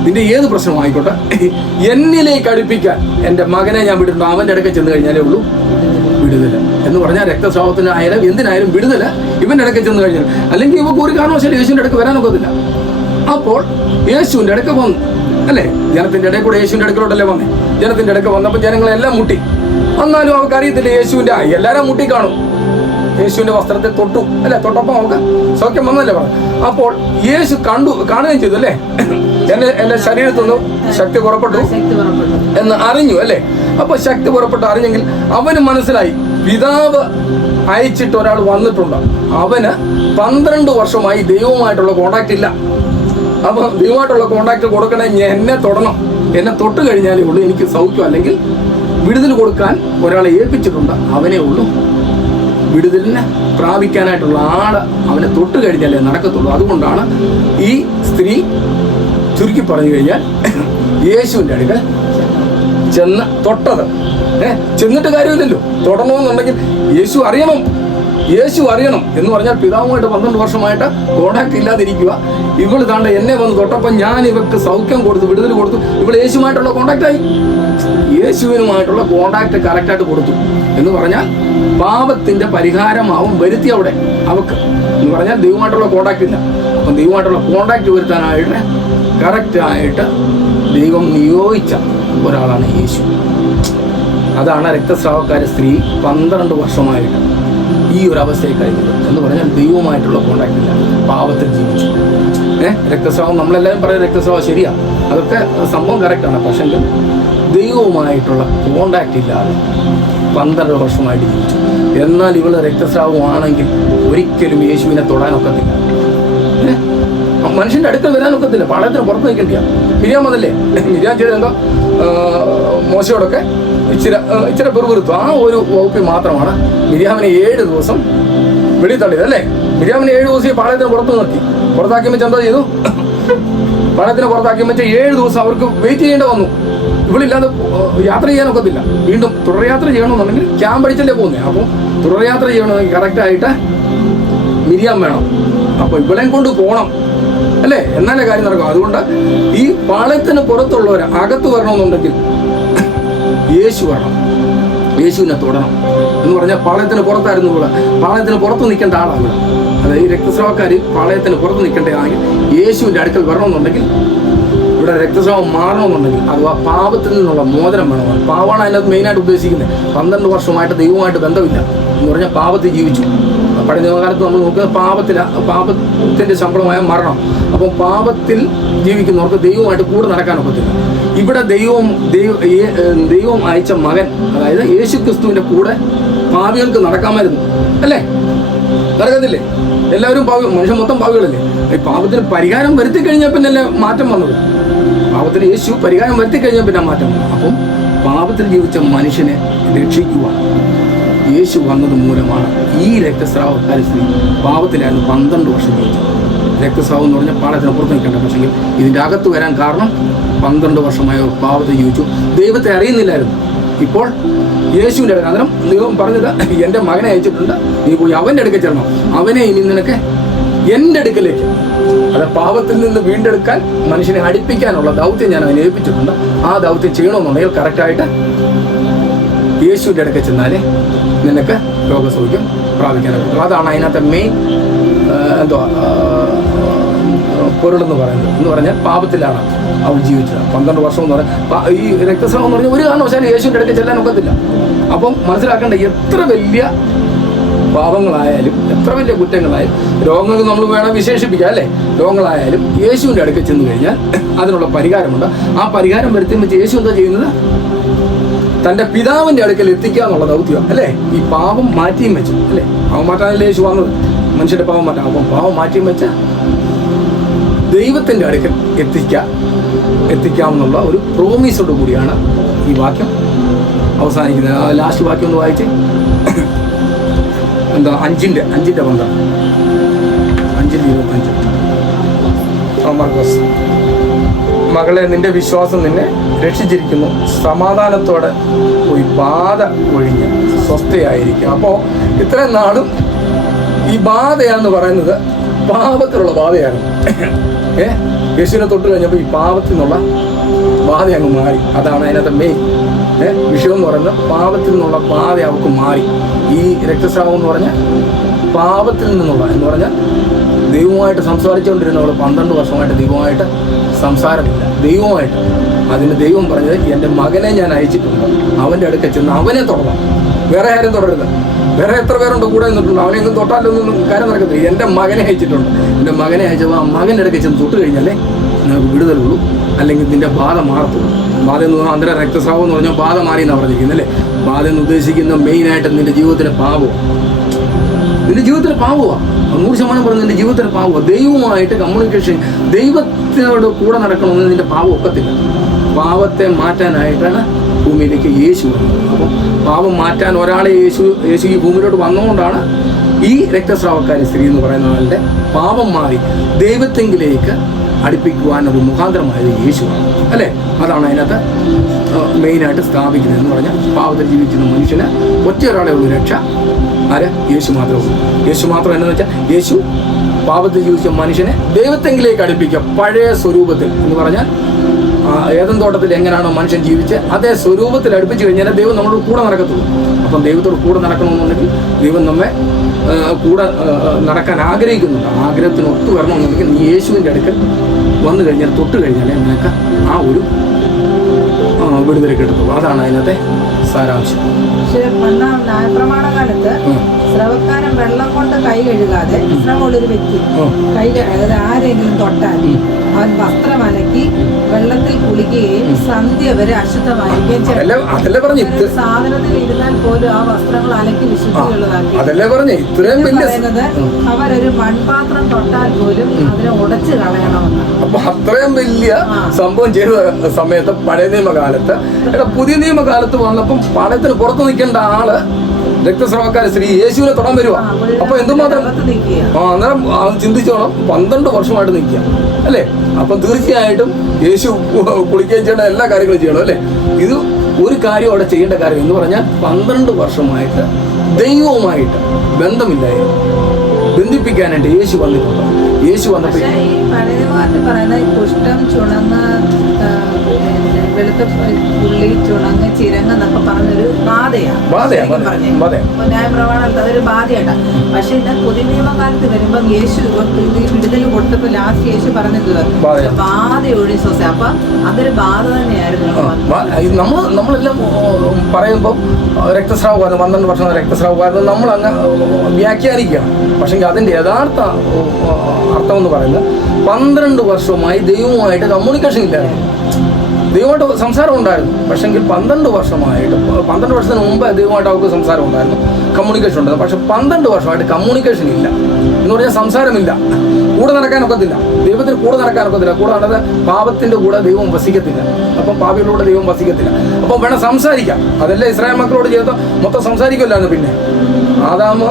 നിന്റെ ഏത് പ്രശ്നമായിക്കോട്ടെ, എന്നിലേക്ക് അടുപ്പിക്കാൻ എൻ്റെ മകനെ ഞാൻ വിട്ടിട്ടുണ്ട്. അവൻ്റെ അടുക്ക ചെന്ന് കഴിഞ്ഞാലേ ഉള്ളൂ വിടുതല എന്ന് പറഞ്ഞാൽ, രക്തസ്രാവത്തിനായാലും എന്തിനായാലും വിടുതല ഇവൻ്റെ അടുക്ക ചെന്ന് കഴിഞ്ഞാൽ. അല്ലെങ്കിൽ ഇവക്ക് ഒരു കാരണവശാലും യേശുവിൻ്റെ അടുക്ക് വരാനൊക്കത്തില്ല. അപ്പോൾ യേശുവിൻ്റെ അടുക്ക വന്നു അല്ലേ, ജനത്തിൻ്റെ ഇടയിൽ കൂടെ യേശുവിൻ്റെ അടുക്കലോട്ടല്ലേ വന്നേ. ജനത്തിൻ്റെ അടുക്ക വന്നപ്പോൾ ജനങ്ങളെല്ലാം മുട്ടി. എന്നാലും അവർക്ക് അറിയത്തില്ല യേശുവിൻ്റെ എല്ലാവരും മുട്ടി കാണും. യേശുവിൻ്റെ വസ്ത്രത്തെ തൊട്ടു അല്ലെ, തൊട്ടപ്പോൾ അവർക്ക് സൗഖ്യം വന്നല്ലേ പറഞ്ഞു. അപ്പോൾ യേശു കാണുകയും ചെയ്തു അല്ലേ, എൻ്റെ ശരീരത്തിൽ നിന്ന് ശക്തി പുറപ്പെട്ടു എന്ന് അറിഞ്ഞു അല്ലേ. അപ്പോൾ ശക്തി പുറപ്പെട്ട് അറിഞ്ഞെങ്കിൽ അവന് മനസ്സിലായി പിതാവ് അയച്ചിട്ട് ഒരാൾ വന്നിട്ടുണ്ട്. അവന് 12 വർഷമായി ദൈവവുമായിട്ടുള്ള കോണ്ടാക്ട് ഇല്ല. അപ്പോൾ ദൈവമായിട്ടുള്ള കോണ്ടാക്ട് കൊടുക്കണേ എന്നെ തൊടണം. എന്നെ തൊട്ട് കഴിഞ്ഞാലേ ഉള്ളൂ എനിക്ക് സൗഖ്യം, അല്ലെങ്കിൽ വിടുതൽ കൊടുക്കാൻ ഒരാളെ ഏൽപ്പിച്ചിട്ടുണ്ട്. അവനേ ഉള്ളൂ വിടുതലിനെ പ്രാപിക്കാനായിട്ടുള്ള ആള്. അവനെ തൊട്ട് കഴിഞ്ഞാലേ നടക്കത്തുള്ളൂ. അതുകൊണ്ടാണ് ഈ സ്ത്രീ ചുരുക്കി പറഞ്ഞു കഴിഞ്ഞാൽ യേശുവിൻ്റെ അടുക്കൽ ചെന്ന് തൊട്ടത്. ചെന്നിട്ട് കാര്യമില്ലല്ലോ, തൊടണമെന്നുണ്ടെങ്കിൽ യേശു അറിയണം. യേശു അറിയണം എന്ന് പറഞ്ഞാൽ പിതാവുമായിട്ട് 12 വർഷമായിട്ട് കോണ്ടാക്ട് ഇല്ലാതിരിക്കുക. ഇവള് താണ്ട എന്നെ വന്ന് തൊട്ടപ്പോൾ ഞാൻ ഇവർക്ക് സൗഖ്യം കൊടുത്തു, വിടുതൽ കൊടുത്തു. ഇവള് യേശുമായിട്ടുള്ള കോണ്ടാക്റ്റായി, യേശുവിനുമായിട്ടുള്ള കോണ്ടാക്ട് കറക്റ്റായിട്ട് കൊടുത്തു എന്ന് പറഞ്ഞാൽ പാപത്തിന്റെ പരിഹാരമാവും വരുത്തി അവിടെ അവക്ക് എന്ന് പറഞ്ഞാൽ. ദൈവമായിട്ടുള്ള കോണ്ടാക്ട് ഇല്ല. അപ്പം ദൈവമായിട്ടുള്ള കോണ്ടാക്ട് വരുത്താനായിട്ട് കറക്റ്റായിട്ട് ദൈവം നിയോഗിച്ച ഒരാളാണ് യേശു. അതാണ് രക്തസ്രാവക്കാരി സ്ത്രീ 12 വർഷമായിട്ട് ഈ ഒരു അവസ്ഥയിൽ കഴിഞ്ഞത് എന്ന് പറഞ്ഞാൽ ദൈവവുമായിട്ടുള്ള കോണ്ടാക്ട് ഇല്ല, പാപത്തിൽ ജീവിച്ചു. രക്തസ്രാവം നമ്മളെല്ലാവരും പറയും രക്തസ്രാവം ശരിയാ, അതൊക്കെ സംഭവം കറക്റ്റാണ്. പക്ഷേ ദൈവവുമായിട്ടുള്ള കോണ്ടാക്ട് ഇല്ലാതെ 12 വർഷമായിട്ട് ജീവിച്ചു. എന്നാൽ ഇവള് രക്തസ്രാവമാണെങ്കിൽ ഒരിക്കലും യേശുവിനെ തൊടാനൊക്കത്തില്ല, മനുഷ്യന്റെ അടുക്കൽ വരാനൊക്കത്തില്ല. പാളയത്തിന് പുറത്ത് നിൽക്കേണ്ടിയ മിരിയാം അതല്ലേ. മിരിയാം ചെയ്ത് എന്തോ മോശയോടൊക്കെ ഇച്ചിരി പെറുപെറുത്തു. ആ ഒരു വകുപ്പിൽ മാത്രമാണ് മിരിയാമിനെ 7 ദിവസം വെളി തള്ളിയത് അല്ലേ. മിരിയാമിനെ 7 ദിവസം പാളയത്തിന് പുറത്ത് നിർത്തി. പുറത്താക്കി വെച്ച് എന്താ ചെയ്തു? പാളയത്തിന് പുറത്താക്കി വെച്ച് 7 ദിവസം അവർക്ക് വെയിറ്റ് ചെയ്യേണ്ടി വന്നു. ഇവളില്ലാതെ യാത്ര ചെയ്യാനൊക്കത്തില്ല. വീണ്ടും തുടർയാത്ര ചെയ്യണമെന്നുണ്ടെങ്കിൽ ക്യാമ്പ് അടിച്ചല്ലേ പോകുന്നത്. അപ്പോൾ തുടർയാത്ര ചെയ്യണമെങ്കിൽ കറക്റ്റായിട്ട് മിരിയാം വേണം. അപ്പോൾ ഇവളെയും കൊണ്ട് പോകണം അല്ലേ, എന്നാലേ കാര്യം നടക്കും. അതുകൊണ്ട് ഈ പാളയത്തിന് പുറത്തുള്ളവർ അകത്ത് വരണമെന്നുണ്ടെങ്കിൽ യേശു വരണം, യേശുവിനെ തൊടണം എന്ന് പറഞ്ഞാൽ. പാളയത്തിന് പുറത്തായിരുന്നു ഇവിടെ, പാളയത്തിന് പുറത്ത് നിൽക്കേണ്ട ആളാണ്. അതായത് ഈ രക്തസ്രാവക്കാർ പാളയത്തിന് പുറത്ത് നിൽക്കേണ്ടതാണെങ്കിൽ യേശുവിൻ്റെ അടുക്കൽ വരണമെന്നുണ്ടെങ്കിൽ, ഇവിടെ രക്തസ്രാവം മാറണമെന്നുണ്ടെങ്കിൽ, അഥവാ പാപത്തിൽ നിന്നുള്ള മോചനം വേണം. പാവമാണ് അതിനകത്ത് മെയിനായിട്ട് ഉദ്ദേശിക്കുന്നത്. 12 വർഷമായിട്ട് ദൈവമായിട്ട് ബന്ധമില്ല എന്ന് പറഞ്ഞാൽ പാപത്തിൽ ജീവിച്ചു. പഴയ നിയമകാലത്ത് നമ്മൾ നോക്കുന്നത് പാപത്തിൻ്റെ ശമ്പളമായ മരണം. അപ്പം പാപത്തിൽ ജീവിക്കുന്നവർക്ക് ദൈവമായിട്ട് കൂടെ നടക്കാനൊക്കത്തില്ല. ഇവിടെ ദൈവം അയച്ച മകൻ, അതായത് യേശു ക്രിസ്തുവിൻ്റെ കൂടെ പാപികൾക്ക് നടക്കാമായിരുന്നു അല്ലേ. നടക്കത്തില്ലേ? എല്ലാവരും മനുഷ്യൻ മൊത്തം പാപികളല്ലേ. ഈ പാപത്തിന് പരിഹാരം വരുത്തി കഴിഞ്ഞാൽ പിന്നല്ലേ മാറ്റം വന്നത്. പാപത്തിന് യേശു പരിഹാരം വരുത്തി കഴിഞ്ഞാൽ പിന്നെ മാറ്റം വന്നു. അപ്പം പാപത്തിൽ ജീവിച്ച മനുഷ്യനെ രക്ഷിക്കുവാൻ യേശു വന്നത് മൂലമാണ് ഈ രക്തസ്രാവക്കാരി സ്ത്രീ പാപത്തിലായിരുന്നു 12 വർഷം ജീവിച്ചു. രക്തസ്രാവം എന്ന് പറഞ്ഞാൽ പാളയത്തിന് പുറത്ത് നിൽക്കേണ്ട. പക്ഷെങ്കിൽ ഇതിൻ്റെ അകത്ത് വരാൻ കാരണം 12 വർഷമായ പാപത്തിൽ ജീവിച്ചു. ദൈവത്തെ അറിയുന്നില്ലായിരുന്നു. ഇപ്പോൾ യേശുവിൻ്റെ അടുക്കൽ, അന്നേരം ദൈവം പറഞ്ഞത് എൻ്റെ മകനെ അയച്ചിട്ടുണ്ട്, നീ പോയി അവൻ്റെ അടുക്കൽ ചെല്ലണം. അവനെ ഇനി നിനക്ക് എൻ്റെ അടുക്കലേക്ക്, അത് പാപത്തിൽ നിന്ന് വീണ്ടെടുക്കാൻ മനുഷ്യനെ അടുപ്പിക്കാനുള്ള ദൗത്യം ഞാൻ അവനെ ഏൽപ്പിച്ചിട്ടുണ്ട്. ആ ദൗത്യം ചെയ്യണമെന്നുണ്ടെങ്കിൽ കറക്റ്റായിട്ട് യേശുവിൻ്റെ അടുക്കൽ ചെന്നാലേ നിനക്ക് രോഗസൗഖ്യം പ്രാപിക്കാൻ പറ്റും. അതാണ് അതിനകത്തെ മെയിൻ പൊരുളെന്ന് പറയുന്നത്. എന്ന് പറഞ്ഞാൽ പാപത്തിലാണ് അവൾ ജീവിച്ചത് 12 വർഷം എന്ന് പറഞ്ഞാൽ. ഈ രക്തസ്രാവം എന്ന് പറഞ്ഞാൽ ഒരു കാരണവശാലും യേശുവിൻ്റെ അടുക്കൽ ചെല്ലാൻ ഒക്കത്തില്ല. അപ്പം മനസ്സിലാക്കേണ്ട, എത്ര വലിയ പാപങ്ങളായാലും എത്ര വലിയ കുറ്റങ്ങളായാലും രോഗങ്ങൾ നമ്മൾ വേണം വിശേഷിപ്പിക്കാം അല്ലേ, രോഗങ്ങളായാലും യേശുവിൻ്റെ അടുക്കൽ ചെന്ന് കഴിഞ്ഞാൽ അതിനുള്ള പരിഹാരമുണ്ട്. ആ പരിഹാരം വരുത്തി വെച്ച് യേശു എന്താ ചെയ്യുന്നത്? തൻ്റെ പിതാവിൻ്റെ അടുക്കൽ എത്തിക്കുക എന്നുള്ള ദൗത്യം അല്ലേ. ഈ പാപം മാറ്റിയും വെച്ചു അല്ലേ. പാവം മാറ്റാനല്ലേ യേശു വന്നത്, മനുഷ്യൻ്റെ പാവം മാറ്റാം. അപ്പം പാവം മാറ്റിയും വെച്ച ദൈവത്തിൻ്റെ അടുക്കൽ എത്തിക്കാമെന്നുള്ള ഒരു പ്രോമിസോട് കൂടിയാണ് ഈ വാക്യം അവസാനിക്കുന്നത്. ആ ലാസ്റ്റ് വാക്യം ഒന്ന് വായിച്ച് എന്താ 5-ന്റെ 12 5-25 മാർക്കോസ് മകളെ, നിന്റെ വിശ്വാസം നിന്നെ രക്ഷിച്ചിരിക്കുന്നു, സമാധാനത്തോടെ പോയി ബാധ ഒഴിഞ്ഞ് സ്വസ്ഥയായിരിക്കും. അപ്പോൾ ഇത്രയും നാളും ഈ ബാധയാന്ന് പറയുന്നത് പാപത്തിലുള്ള ബാധയാണ്. യേശുവിനെ തൊട്ട് കഴിഞ്ഞപ്പോൾ ഈ പാപത്തിൽ നിന്നുള്ള ബാധ അങ്ങ് മാറി. അതാണ് അതിനകത്ത് മെയിൻ വിഷയം എന്ന് പറയുന്നത്. പാപത്തിൽ നിന്നുള്ള ബാധ അവർക്ക് മാറി. ഈ രക്തസ്രാവം എന്ന് പറഞ്ഞാൽ പാപത്തിൽ നിന്നുള്ള എന്ന് പറഞ്ഞാൽ ദൈവമായിട്ട് സംസാരിച്ചുകൊണ്ടിരുന്നവൾ 12 വർഷമായിട്ട് ദൈവമായിട്ട് സംസാരമില്ല. ദൈവമായിട്ട് അതിന് ദൈവം പറഞ്ഞത്, എൻ്റെ മകനെ ഞാൻ അയച്ചിട്ടുണ്ട്, അവൻ്റെ അടുക്കൽ ചെന്ന് അവനെ തൊടണം, വേറെ ആരും തുടരുത്. വേറെ എത്ര പേരുണ്ട് കൂടെ നിന്നിട്ടുണ്ട്, അവനെയൊന്നും തൊട്ടാലൊന്നും കാര്യം നടക്കത്തില്ല. എൻ്റെ മകനെ അയച്ചിട്ടുണ്ട്. എൻ്റെ മകനെ അയച്ചപ്പോൾ ആ മകൻ്റെ അടുക്കൽ ചെന്ന് തൊട്ട് കഴിഞ്ഞാലേ നിനക്ക് വിടുതലുള്ളൂ, അല്ലെങ്കിൽ നിന്റെ ബാധ മാറത്തുള്ളൂ. ബാധ എന്ന് പറഞ്ഞാൽ അന്തര രക്തസ്രാവം എന്ന് പറഞ്ഞാൽ ബാധ മാറി എന്നാണ് പറഞ്ഞിരിക്കുന്നത് അല്ലേ. ബാധ എന്ന് ഉദ്ദേശിക്കുന്ന മെയിനായിട്ട് നിന്റെ ജീവിതത്തിലെ പാപമാണ്. നിന്റെ ജീവിതത്തിലെ പാപമാണ് 100% പറഞ്ഞ് നിന്റെ ജീവിതത്തിലെ പാപമാണ്. ദൈവവുമായിട്ട് കമ്മ്യൂണിക്കേഷൻ, ദൈവത്തിനോട് കൂടെ നടക്കണമെന്ന് നിന്റെ പാപം ഒക്കത്തില്ല. പാപത്തെ മാറ്റാനായിട്ടാണ് ഭൂമിയിലേക്ക് യേശു വന്നത്. അപ്പം പാപം മാറ്റാൻ ഒരാളെ യേശു ഈ ഭൂമിയിലോട്ട് വന്നുകൊണ്ടാണ് ഈ രക്തസ്രാവക്കാരി സ്ത്രീ എന്ന് പറയുന്ന ആളുടെ പാപം മാറി ദൈവത്തെങ്കിലേക്ക് അടുപ്പിക്കുവാൻ ഒരു മുഖാന്തരമായത് യേശുവാണ് അല്ലേ. അതാണ് അതിനകത്ത് മെയിനായിട്ട് സ്ഥാപിക്കുന്നത് എന്ന് പറഞ്ഞാൽ പാപത്തിൽ ജീവിക്കുന്ന മനുഷ്യന് ഒറ്റ ഒരാളെ ഉള്ളൂ രക്ഷ. ആര്? യേശു മാത്രമേ ഉള്ളൂ. യേശു മാത്രം എന്ന് വെച്ചാൽ യേശു പാപത്തിൽ ജീവിച്ച മനുഷ്യനെ ദൈവത്തെങ്കിലേക്ക് അടുപ്പിക്കുക പഴയ സ്വരൂപത്തിൽ എന്ന് പറഞ്ഞാൽ ഏതൻ തോട്ടത്തിൽ എങ്ങനെയാണോ മനുഷ്യൻ ജീവിച്ച് അതേ സ്വരൂപത്തിൽ അടുപ്പിച്ച് കഴിഞ്ഞാൽ ദൈവം നമ്മളോട് കൂടെ നടക്കത്തുള്ളൂ. അപ്പം ദൈവത്തോട് കൂടെ നടക്കണമെന്നുണ്ടെങ്കിൽ ദൈവം നമ്മെ കൂടെ നടക്കാൻ ആഗ്രഹിക്കുന്നുണ്ട്. ആഗ്രഹത്തിന് ഒത്തു വരണമെന്നുണ്ടെങ്കിൽ നീ യേശുവിൻ്റെ അടുക്കൽ വന്നു കഴിഞ്ഞാൽ തൊട്ട് കഴിഞ്ഞാൽ നിനക്ക് ആ ഒരു വിടുതൽ കിട്ടത്തുള്ളൂ. അതാണ് അതിനകത്തെ സാരാംശം. പക്ഷേ ന്യായപ്രമാണ കാലത്ത് സ്രവക്കാരൻ വെള്ളം കൊണ്ട് കൈ കഴുകാതെ സ്രവമുള്ളൊരു വ്യക്തി കൈ അതായത് ആരെങ്കിലും തൊട്ടാൽ അവൻ വസ്ത്രം അലക്കി വെള്ളത്തിൽ കുളിക്കുകയും സന്ധ്യ വരെ അശുദ്ധമായിരിക്കുകയും ചെയ്യും. സാധനത്തിൽ ഇരുന്നാൽ പോലും ആ വസ്ത്രങ്ങൾ അലക്കി വിശുദ്ധിയുള്ളതാക്കി. പറയുന്നത് അവരൊരു മൺപാത്രം തൊട്ടാൽ പോലും അതിനെ ഉടച്ചു കളയണമെന്ന്. അപ്പൊ അത്രയും വലിയ സംഭവം ചെയ്ത സമയത്ത് പഴയ നിയമകാലത്ത് പുതിയ നിയമകാലത്ത് വന്നപ്പം പാളയത്തിന് പുറത്ത് നിൽക്കേണ്ട ആള് രക്തസ്രാവക്കാരി സ്ത്രീ യേശുവിനെ തൊടാൻ വരുവാ. അപ്പൊ എന്തുമാത്രം അന്നേരം ചിന്തിച്ചോണം 12 വർഷമായിട്ട് നിൽക്കുക അല്ലേ. അപ്പം തീർച്ചയായിട്ടും യേശു കുളിക്കുകയും ചെയ്യണം, എല്ലാ കാര്യങ്ങളും ചെയ്യണം അല്ലേ. ഇത് ഒരു കാര്യം അവിടെ ചെയ്യേണ്ട കാര്യം എന്ന് പറഞ്ഞാൽ 12 വർഷമായിട്ട് ദൈവവുമായിട്ട് ബന്ധമില്ലായിരുന്നു. ബന്ധിപ്പിക്കാനായിട്ട് യേശു വന്നിട്ടുണ്ട്. യേശു വന്നപ്പോൾ കുഷ്ഠം ചുണങ്ങ് വെളുത്ത പുള്ളി ചുണങ്ങ് ചിരങ്ങ് എന്നൊക്കെ പറഞ്ഞൊരു ന്യായപ്രമാണത്തിൽ അതൊരു ബാധയാണ്. പക്ഷെ ഇത് പുതിയ നിയമകാലത്ത് വരുമ്പം യേശു വിടുതൽ കൊടുത്തപ്പോ ലാസ്റ്റ് യേശു പറഞ്ഞത് ബാധ ഒഴി സ്വസം. അപ്പൊ അതൊരു ബാധ തന്നെയായിരുന്നു. നമ്മളെല്ലാം പറയുമ്പോൾ രക്തസ്രാവമായിരുന്നു 12 വർഷം രക്തസ്രാവമായിരുന്നു നമ്മൾ അങ്ങ് വ്യാഖ്യാനിക്കുകയാണ്. പക്ഷെങ്കിൽ അതിന്റെ യഥാർത്ഥ അർത്ഥം എന്ന് പറയുന്നത് 12 വർഷമായി ദൈവവുമായിട്ട് കമ്മ്യൂണിക്കേഷൻ ഇല്ലായിരുന്നു. ദൈവമായിട്ട് സംസാരം ഉണ്ടായിരുന്നു. പക്ഷെങ്കിൽ 12 വർഷമായിട്ട് 12 വർഷത്തിന് മുമ്പ് ദൈവമായിട്ട് അവർക്ക് സംസാരം ഉണ്ടായിരുന്നു, കമ്മ്യൂണിക്കേഷൻ ഉണ്ടായിരുന്നു. പക്ഷെ 12 വർഷമായിട്ട് കമ്മ്യൂണിക്കേഷൻ ഇല്ല എന്ന് പറഞ്ഞാൽ സംസാരമില്ല. കൂടെ നടക്കാനൊക്കത്തില്ല, ദൈവത്തിന് കൂടെ നടക്കാനൊക്കത്തില്ല. കൂടെ നടന്നത് പാപത്തിന്റെ കൂടെ ദൈവം വസിക്കത്തില്ല. അപ്പം പാപികളോട് ദൈവം വസിക്കത്തില്ല. അപ്പം വേണം സംസാരിക്കാം. അതല്ലേ ഇസ്രായേൽ മക്കളോട് ചെയ്ത മൊത്തം സംസാരിക്കുമല്ലായിരുന്നു. പിന്നെ ആദാമ്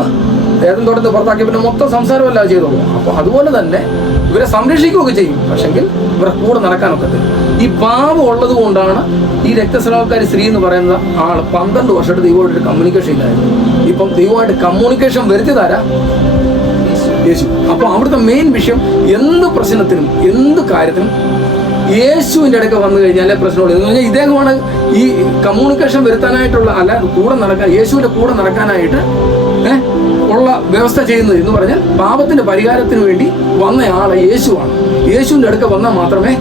ഏതൻ തോട്ടത്തിൽ പുറത്താക്കിയ പിന്നെ മൊത്തം സംസാരമല്ല ചെയ്തോളൂ. അപ്പോൾ അതുപോലെ തന്നെ ഇവരെ സംരക്ഷിക്കുകയൊക്കെ ചെയ്യും. പക്ഷെങ്കിൽ ഇവരെ കൂടെ നടക്കാനൊക്കത്തില്ല. ഈ പാപം ഉള്ളത് കൊണ്ടാണ് ഈ രക്തസ്രാവക്കാരി സ്ത്രീ എന്ന് പറയുന്ന ആൾ 12 വർഷമായിട്ട് ദൈവമായിട്ട് കമ്മ്യൂണിക്കേഷൻ ഇല്ലായിരുന്നു. ഇപ്പം ദൈവമായിട്ട് കമ്മ്യൂണിക്കേഷൻ വരുത്തിയതാരാ? യേശു. അപ്പോൾ അവിടുത്തെ മെയിൻ വിഷയം എന്ത് പ്രശ്നത്തിനും എന്ത് കാര്യത്തിനും യേശുവിൻ്റെ ഇടയ്ക്ക് വന്നു കഴിഞ്ഞാലേ പ്രശ്നമുള്ളൂ എന്ന് പറഞ്ഞാൽ ഇദ്ദേഹമാണ് ഈ കമ്മ്യൂണിക്കേഷൻ വരുത്താനായിട്ടുള്ള അല്ല കൂടെ നടക്കാൻ യേശുവിൻ്റെ കൂടെ നടക്കാനായിട്ട് ഉള്ള വ്യവസ്ഥ ചെയ്യുന്നത് എന്ന് പറഞ്ഞാൽ പാപത്തിന്റെ പരിഹാരത്തിന് വേണ്ടി വന്നയാളെ യേശുവാണ്. യേശുവിന്റെ അടുക്ക വന്നാൽ മാത്രമേ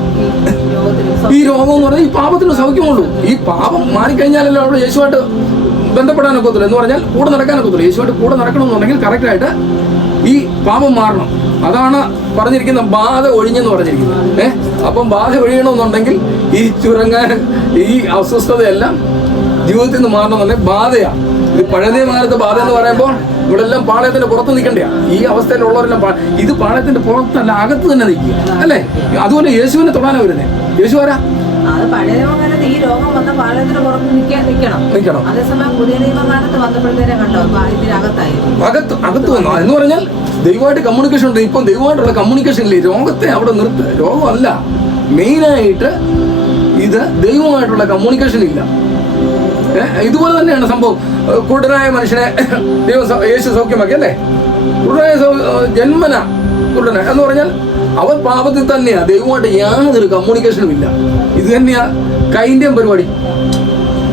ഈ രോഗം എന്ന് പറഞ്ഞാൽ ഈ പാപത്തിന് സൗഖ്യമുള്ളൂ. ഈ പാപം മാറിക്കഴിഞ്ഞാലല്ലോ അവിടെ യേശുവായിട്ട് ബന്ധപ്പെടാനൊക്കത്തില്ല എന്ന് പറഞ്ഞാൽ കൂടെ നടക്കാനൊക്കത്തില്ല. യേശുവായിട്ട് കൂടെ നടക്കണമെന്നുണ്ടെങ്കിൽ കറക്റ്റായിട്ട് ഈ പാപം മാറണം. അതാണ് പറഞ്ഞിരിക്കുന്ന ബാധ ഒഴിഞ്ഞെന്ന് പറഞ്ഞിരിക്കുന്നത്. അപ്പം ബാധ ഒഴിയണമെന്നുണ്ടെങ്കിൽ ഈ ചുരങ്ങാൻ ഈ അസ്വസ്ഥതയെല്ലാം ജീവിതത്തിൽ നിന്ന് മാറണമെന്നുണ്ടെങ്കിൽ ബാധയാണ്. ഇത് പഴയ നിയമകാലത്ത് ബാധ എന്ന് പറയുമ്പോൾ ഇവിടെ എല്ലാം പാളയത്തിന്റെ പുറത്ത് നിൽക്കണ്ടേ. ഈ അവസ്ഥയിലുള്ളവരെല്ലാം ഇത് പാളയത്തിന്റെ പുറത്തല്ല, അകത്ത് തന്നെ നിൽക്കുക അല്ലേ. അതുപോലെ യേശുവിനെ തൊടാനാ വരുന്നേ. യേശു ആരാ? അത് പഴയ നിയമകാലത്ത് ഈ രോഗം വന്ന പാളയത്തിന് പുറത്ത് നിൽക്കണം. അതേസമയം പുതിയ നിയമകാലത്ത് വന്നപ്പോഴത്തേനെ കണ്ടോ ഇതിനകത്തായിരുന്നു. അകത്ത് വന്നു എന്ന് പറഞ്ഞാൽ ദൈവമായിട്ട് കമ്മ്യൂണിക്കേഷൻ ഉണ്ട്. ഇപ്പം ദൈവമായിട്ടുള്ള കമ്മ്യൂണിക്കേഷൻ ഇല്ലേ. രോഗത്തെ അവിടെ നിർത്തുക. രോഗമല്ല മെയിനായിട്ട് ഇത് ദൈവമായിട്ടുള്ള കമ്മ്യൂണിക്കേഷൻ ഇല്ല. ഇതുപോലെ തന്നെയാണ് സംഭവം. കുരുടനായ മനുഷ്യനെ യേശു സൗഖ്യമാക്കി അല്ലേ? കുരുടനായ ജന്മന കുരുടനായ എന്ന് പറഞ്ഞാൽ അവൻ പാപത്തിൽ തന്നെയാ, ദൈവമായിട്ട് യാതൊരു കമ്മ്യൂണിക്കേഷനും ഇല്ല. ഇത് തന്നെയാ കൈന്റെയും പരിപാടി.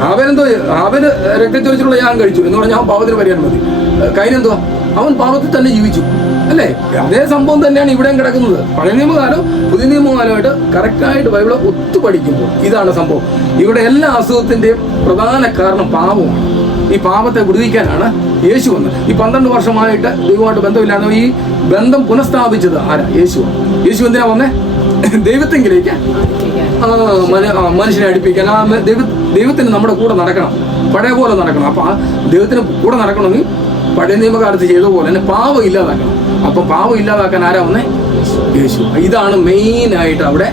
അവന് രക്തച്ചൊരിച്ചിലുള്ള ഞാൻ കഴിച്ചു എന്ന് പറഞ്ഞാൽ അവൻ പാപത്തിന് പരിഹാരം മതി. കൈനെന്തുവാ? അവൻ പാപത്തിൽ തന്നെ ജീവിച്ചു അല്ലേ? അതേ സംഭവം തന്നെയാണ് ഇവിടെയും കിടക്കുന്നത്. പഴയ നിയമകാലം പുതിയ നിയമകാലമായിട്ട് കറക്റ്റായിട്ട് ബൈബിള് ഒത്തു പഠിക്കുമ്പോൾ ഇതാണ് സംഭവം. ഇവിടെ എല്ലാ അസുഖത്തിന്റെയും പ്രധാന കാരണം പാപമാണ്. ഈ പാപത്തെ വിടുവിക്കാനാണ് യേശു വന്നത്. ഈ 12 വർഷമായിട്ട് ദൈവമായിട്ട് ബന്ധമില്ലാതെ ഈ ബന്ധം പുനഃസ്ഥാപിച്ചത് ആരാ? യേശുവാണ്. യേശു എന്തിനാ വന്നേ? ദൈവത്തെങ്കിലേക്ക് മനുഷ്യനെ അടുപ്പിക്കാൻ. ദൈവത്തിന് നമ്മുടെ കൂടെ നടക്കണം, പഴയ പോലെ നടക്കണം. അപ്പൊ ആ ദൈവത്തിന് കൂടെ നടക്കണമെങ്കിൽ പഴയ നിയമകാലത്ത് ചെയ്ത പോലെ തന്നെ പാപം ഇല്ലാതാക്കണം. അപ്പം പാപം ഇല്ലാതാക്കാൻ ആരാ വന്നേ? യേശു. ഇതാണ് മെയിനായിട്ട് അവിടെ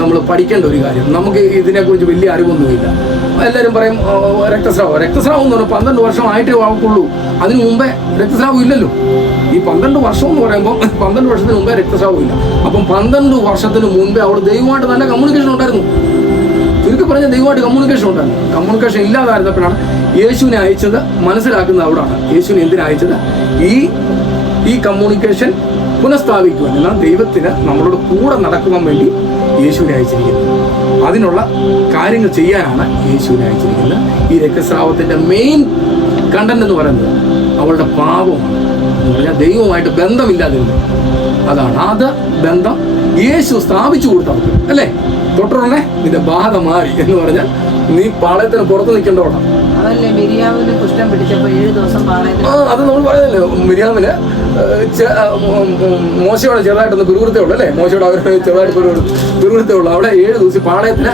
നമ്മൾ പഠിക്കേണ്ട ഒരു കാര്യം. നമുക്ക് ഇതിനെക്കുറിച്ച് വലിയ അറിവൊന്നുമില്ല. എല്ലാവരും പറയും രക്തസ്രാവം എന്ന് പറഞ്ഞാൽ 12 വർഷമായിട്ടേ വാക്കുള്ളൂ. അതിന് മുമ്പേ രക്തസ്രാവം ഇല്ലല്ലോ. ഈ 12 വർഷം എന്ന് പറയുമ്പോൾ 12 വർഷത്തിന് മുമ്പേ രക്തസ്രാവം ഇല്ല. അപ്പം 12 വർഷത്തിന് മുമ്പേ അവിടെ ദൈവമായിട്ട് നല്ല കമ്മ്യൂണിക്കേഷൻ ഉണ്ടായിരുന്നു. ചുരുക്കി പറഞ്ഞ ദൈവമായിട്ട് കമ്മ്യൂണിക്കേഷൻ ഉണ്ടായിരുന്നു. കമ്മ്യൂണിക്കേഷൻ ഇല്ലാതായിരുന്നപ്പോഴാണ് യേശുവിനെ അയച്ചത്. മനസ്സിലാക്കുന്നത് അവിടാണ്. യേശുവിനെ എന്തിനാ അയച്ചത്? ഈ കമ്മ്യൂണിക്കേഷൻ പുനഃസ്ഥാപിക്കുവാൻ, എന്നാൽ ദൈവത്തിന് നമ്മളോട് കൂടെ നടക്കുവാൻ വേണ്ടി യേശുവിനെ അയച്ചിരിക്കുന്നത്. അതിനുള്ള കാര്യങ്ങൾ ചെയ്യാനാണ് യേശുവിനെ അയച്ചിരിക്കുന്നത്. ഈ രക്തസ്രാവത്തിന്റെ മെയിൻ കണ്ടന്റ് എന്ന് പറയുന്നത് അവളുടെ പാപമാണ്. എന്ന് പറഞ്ഞാൽ ദൈവവുമായിട്ട് ബന്ധമില്ലാതിരുന്നു. അതാണ് അത് ബന്ധം യേശു സ്ഥാപിച്ചു കൊടുത്തവർക്ക് അല്ലേ? തൊട്ടുടനെ നിന്റെ ബാധ മാറി എന്ന് പറഞ്ഞാൽ നീ പാളയത്തിന് പുറത്ത് നിൽക്കേണ്ടവളാണ്. അത് നമ്മൾ പറയുന്നല്ലോ. മിരിയാമിന് മോശയോടെ ചെറുതായിട്ടൊന്ന് പിറുവിറുത്തേ ഉള്ളൂ അല്ലേ? മോശയോട് അവർ ചെറുതായിട്ട് പിറുവിറുത്തേ ഉള്ളൂ. അവിടെ 7 ദിവസം പാളയത്തിന്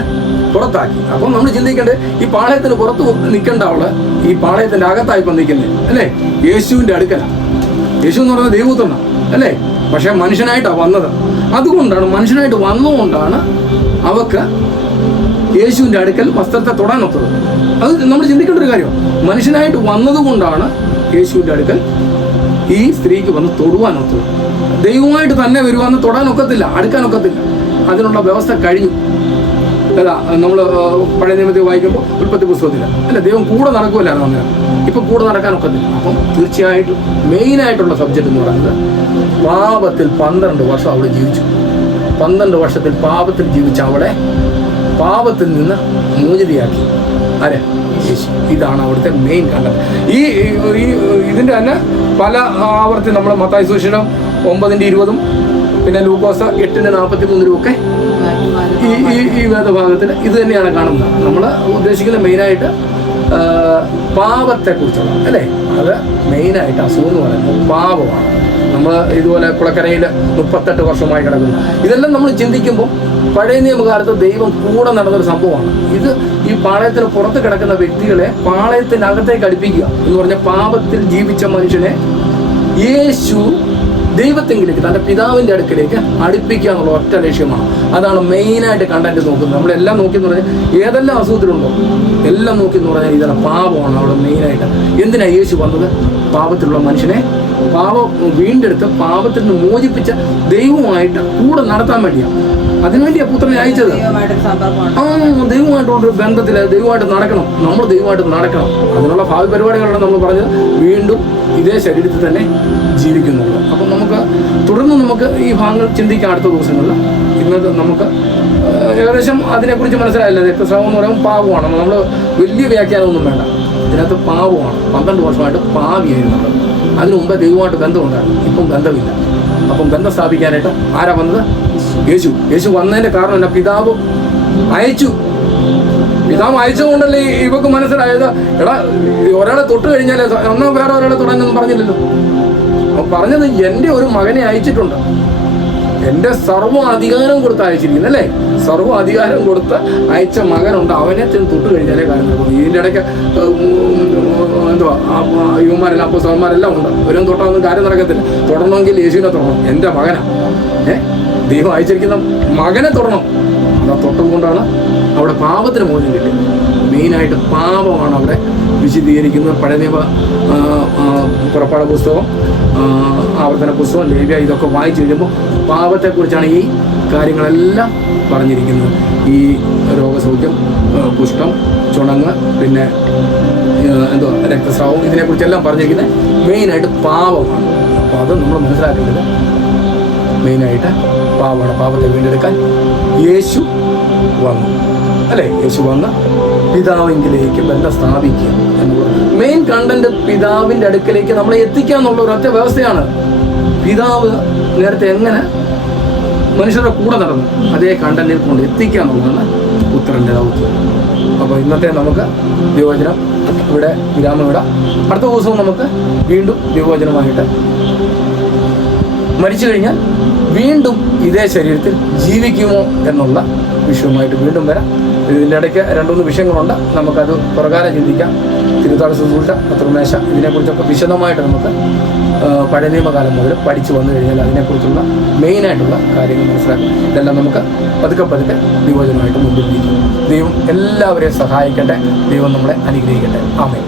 പുറത്താക്കി. അപ്പം നമ്മൾ ചിന്തിക്കേണ്ടത് ഈ പാളയത്തിന് പുറത്ത് നിൽക്കേണ്ട അവള് ഈ പാളയത്തിന്റെ അകത്തായിപ്പം നിൽക്കുന്നത് അല്ലേ? യേശുവിന്റെ അടുക്കലാണ്. യേശു എന്ന് പറയുന്നത് ദൈവപുത്രനാണ് അല്ലേ? പക്ഷെ മനുഷ്യനായിട്ടാണ് വന്നത്. അതുകൊണ്ടാണ് മനുഷ്യനായിട്ട് വന്നുകൊണ്ടാണ് അവക്ക് യേശുവിന്റെ അടുക്കൽ വസ്ത്രത്തെ തൊടാനൊത്തത്. അത് നമ്മൾ ചിന്തിക്കേണ്ട ഒരു കാര്യം. മനുഷ്യനായിട്ട് വന്നതുകൊണ്ടാണ് യേശുവിന്റെ അടുക്കൽ ഈ സ്ത്രീക്ക് വന്ന് തൊടുവാനൊത്തത്. ദൈവമായിട്ട് തന്നെ വരുവാന്ന് തൊടാനൊക്കത്തില്ല, അടുക്കാനൊക്കത്തില്ല. അതിനുള്ള വ്യവസ്ഥ കഴിഞ്ഞു. അല്ല, നമ്മൾ പഴയ നിയമത്തിൽ വായിക്കുമ്പോൾ ഉൽപ്പത്തി പുസ്തകത്തില്ല അല്ല, ദൈവം കൂടെ നടക്കുമല്ലായിരുന്നു അന്നേരം. ഇപ്പം കൂടെ നടക്കാനൊക്കത്തില്ല. അപ്പം തീർച്ചയായിട്ടും മെയിനായിട്ടുള്ള സബ്ജക്റ്റ് എന്ന് പറയുന്നത് പാപത്തിൽ 12 വർഷം അവിടെ ജീവിച്ചു. 12 വർഷത്തിൽ പാപത്തിൽ ജീവിച്ച അവിടെ പാപത്തിൽ നിന്ന് മോചിതയാക്കി ആരെ? യേശു. ഇതാണ് അവിടുത്തെ മെയിൻ കണ്ടന്റ്. ഇതിന്റെ തന്നെ പല ആവർത്തി നമ്മൾ മത്തായി സുവിശേഷം 9:20 പിന്നെ ലൂക്കോസ് 8:43 ഒക്കെ ഈ വേദഭാഗത്തിൽ ഇത് തന്നെയാണ് കാണുന്നത്. നമ്മൾ ഉദ്ദേശിക്കുന്ന മെയിനായിട്ട് പാപത്തെക്കുറിച്ചുള്ള അല്ലേ? അത് മെയിനായിട്ട് അസുഖം എന്ന് പറയുന്നത് പാപമാണ്. നമ്മൾ ഇതുപോലെ കുളക്കരയിൽ 38 വർഷമായി കിടക്കുന്നു. ഇതെല്ലാം നമ്മൾ ചിന്തിക്കുമ്പോൾ പഴയ നിയമകാലത്ത് ദൈവം കൂടെ നടന്നൊരു സംഭവമാണ്. ഇത് ഈ പാളയത്തിന് പുറത്ത് കിടക്കുന്ന വ്യക്തികളെ പാളയത്തിൻ്റെ അകത്തേക്ക് അടുപ്പിക്കുക എന്ന് പറഞ്ഞാൽ പാപത്തിൽ ജീവിച്ച മനുഷ്യനെ യേശു ദൈവത്തെങ്കിലേക്ക് തൻ്റെ പിതാവിൻ്റെ അടുക്കിലേക്ക് അടുപ്പിക്കുക എന്നുള്ള ഒറ്റ ലക്ഷ്യമാണ്. അതാണ് മെയിനായിട്ട് കണ്ടന്റ് നോക്കുന്നത്. നമ്മളെല്ലാം നോക്കിയെന്ന് പറഞ്ഞാൽ ഏതെല്ലാം അസുഖത്തിലുണ്ടോ എല്ലാം നോക്കിയെന്ന് പറഞ്ഞാൽ ഇതെല്ലാം പാപമാണ് അവിടെ മെയിനായിട്ട്. എന്തിനാണ് യേശു വന്നത്? പാപത്തിലുള്ള മനുഷ്യനെ പാപം വീണ്ടെടുത്ത് പാപത്തിൽ നിന്ന് മോചിപ്പിച്ച ദൈവമായിട്ട് കൂടെ നടത്താൻ വേണ്ടിയാണ്. അതിനുവേണ്ടിയാണ് പുത്രനെ അയച്ചത്. ദൈവമായിട്ടുള്ളൊരു ബന്ധത്തിൽ ദൈവമായിട്ട് നടക്കണം. നമ്മൾ ദൈവമായിട്ട് നടക്കണം. അതിനുള്ള ഭാവി പരിപാടികളാണ് നമ്മൾ പറഞ്ഞത്. വീണ്ടും ഇതേ ശരീരത്തിൽ തന്നെ ജീവിക്കുന്നുള്ളൂ. അപ്പം നമുക്ക് തുടർന്ന് നമുക്ക് ഈ ഭാഗങ്ങൾ ചിന്തിക്കാം അടുത്ത ദിവസങ്ങളിൽ. ഇന്നത് നമുക്ക് ഏകദേശം അതിനെക്കുറിച്ച് മനസ്സിലായില്ല. രക്തസ്രാവം എന്ന് പറയുമ്പോൾ പാവമാണ്. നമ്മൾ വലിയ വ്യാഖ്യാനമൊന്നും വേണ്ട. ഇതിനകത്ത് പാവമാണ്. 12 വർഷമായിട്ട് പാവിയായിരുന്നുള്ളത്. അതിനു മുമ്പേ ദൈവമായിട്ട് ബന്ധമുണ്ടായിരുന്നു. ഇപ്പം ബന്ധമില്ല. അപ്പം ബന്ധം സ്ഥാപിക്കാനായിട്ട് ആരാ വന്നത്? യേശു വന്നതിന്റെ കാരണം എന്നാ? പിതാവ് അയച്ചു. പിതാവ് അയച്ചുകൊണ്ടല്ലേ ഇവക്ക് മനസ്സിലായത്. എടാ, ഒരാളെ തൊട്ട് കഴിഞ്ഞാൽ ഒന്നോ വേറെ ഒരാളെ തൊടാനൊന്നും പറഞ്ഞില്ലല്ലോ. പറഞ്ഞത് എൻ്റെ ഒരു മകനെ അയച്ചിട്ടുണ്ട്. എൻ്റെ സർവ്വ അധികാരം കൊടുത്ത് അയച്ചിരിക്കുന്നു അല്ലേ? സർവ്വ അധികാരം കൊടുത്ത് അയച്ച മകനുണ്ട്. അവനെ ചെന്ന് തൊട്ട് കഴിഞ്ഞാലേ കാര്യം നടക്കും. ഇതിൻ്റെ ഇടയ്ക്ക് എന്തുവാ യുവന്മാരെല്ലാം അപ്പോസ്തലന്മാരെല്ലാം ഉണ്ട്. അവരും തൊട്ടാതൊന്നും കാര്യം നടക്കത്തില്ല. തൊടണമെങ്കിൽ യേശുവിനെ തൊടണം. എൻ്റെ മകനാണ്. ദൈവം അയച്ചിരിക്കുന്ന മകനെ തൊടണം. അതാ തൊട്ടുകൊണ്ടാണ് അവിടെ പാപത്തിന് മോചനം കിട്ടുന്നത്. മെയിനായിട്ട് പാപമാണ് അവിടെ വിശദീകരിക്കുന്നത്. പഴയ നിയമ പുറപ്പാട് പുസ്തകം, ആവർത്തന പുസ്തകം, ലേവ്യ ഇതൊക്കെ വായിച്ചു കഴിയുമ്പോൾ പാപത്തെക്കുറിച്ചാണ് ഈ കാര്യങ്ങളെല്ലാം പറഞ്ഞിരിക്കുന്നത്. ഈ രോഗസൗഖ്യം, കുഷ്ഠം, ചുണങ്ങ്, പിന്നെ രക്തസ്രാവം, ഇതിനെക്കുറിച്ചെല്ലാം പറഞ്ഞിരിക്കുന്നത് മെയിനായിട്ട് പാപമാണ്. അപ്പോൾ അത് നമ്മൾ മനസ്സിലാക്കേണ്ടത് മെയിനായിട്ട് പാപമാണ്. പാപത്തെ വീണ്ടെടുക്കാൻ യേശു വന്നു, അല്ലേ? യേശു വന്ന് പിതാവിങ്കിലേക്ക് ബന്ധം സ്ഥാപിക്കുക എന്നുള്ളത് മെയിൻ കണ്ടന്റ്. പിതാവിൻ്റെ അടുക്കലേക്ക് നമ്മളെ എത്തിക്കുക എന്നുള്ള ഒരൊറ്റ വ്യവസ്ഥയാണ്. പിതാവ് നേരത്തെ എങ്ങനെ മനുഷ്യരുടെ കൂടെ നടന്നു, അതേ കണ്ടന്റിൽ കൊണ്ട് എത്തിക്കുക എന്നുള്ളതാണ് പുത്രൻ്റെ ദൗത്യം. അപ്പോൾ ഇന്നത്തെ നമുക്ക് ദൈവവചനം ഇവിടെ വിരാമം ഇടാം. അടുത്ത ദിവസവും നമുക്ക് വീണ്ടും ദൈവവചനമായിട്ട് മരിച്ചു കഴിഞ്ഞാൽ വീണ്ടും ഇതേ ശരീരത്തിൽ ജീവിക്കുമോ എന്നുള്ള വിഷയവുമായിട്ട് വീണ്ടും വരാം. ഇതിൻ്റെ ഇടയ്ക്ക് 2-3 വിഷയങ്ങളുണ്ട്, നമുക്കത് പ്രകാരം ചിന്തിക്കാം. തിരുത്താട് ശുശ്രൂഷ, പത്രമേശ, ഇതിനെക്കുറിച്ചൊക്കെ വിശദമായിട്ട് നമുക്ക് പഴയ നിയമകാലം മുതൽ പഠിച്ചു വന്നു കഴിഞ്ഞാൽ അതിനെക്കുറിച്ചുള്ള മെയിനായിട്ടുള്ള കാര്യങ്ങൾ മനസ്സിലാക്കാം. ഇതെല്ലാം നമുക്ക് പതുക്കെ ദൈവവചനമായിട്ട് മുമ്പിൽ നീക്കും. ദൈവം എല്ലാവരെയും സഹായിക്കട്ടെ. ദൈവം നമ്മളെ അനുഗ്രഹിക്കട്ടെ. ആമേൻ.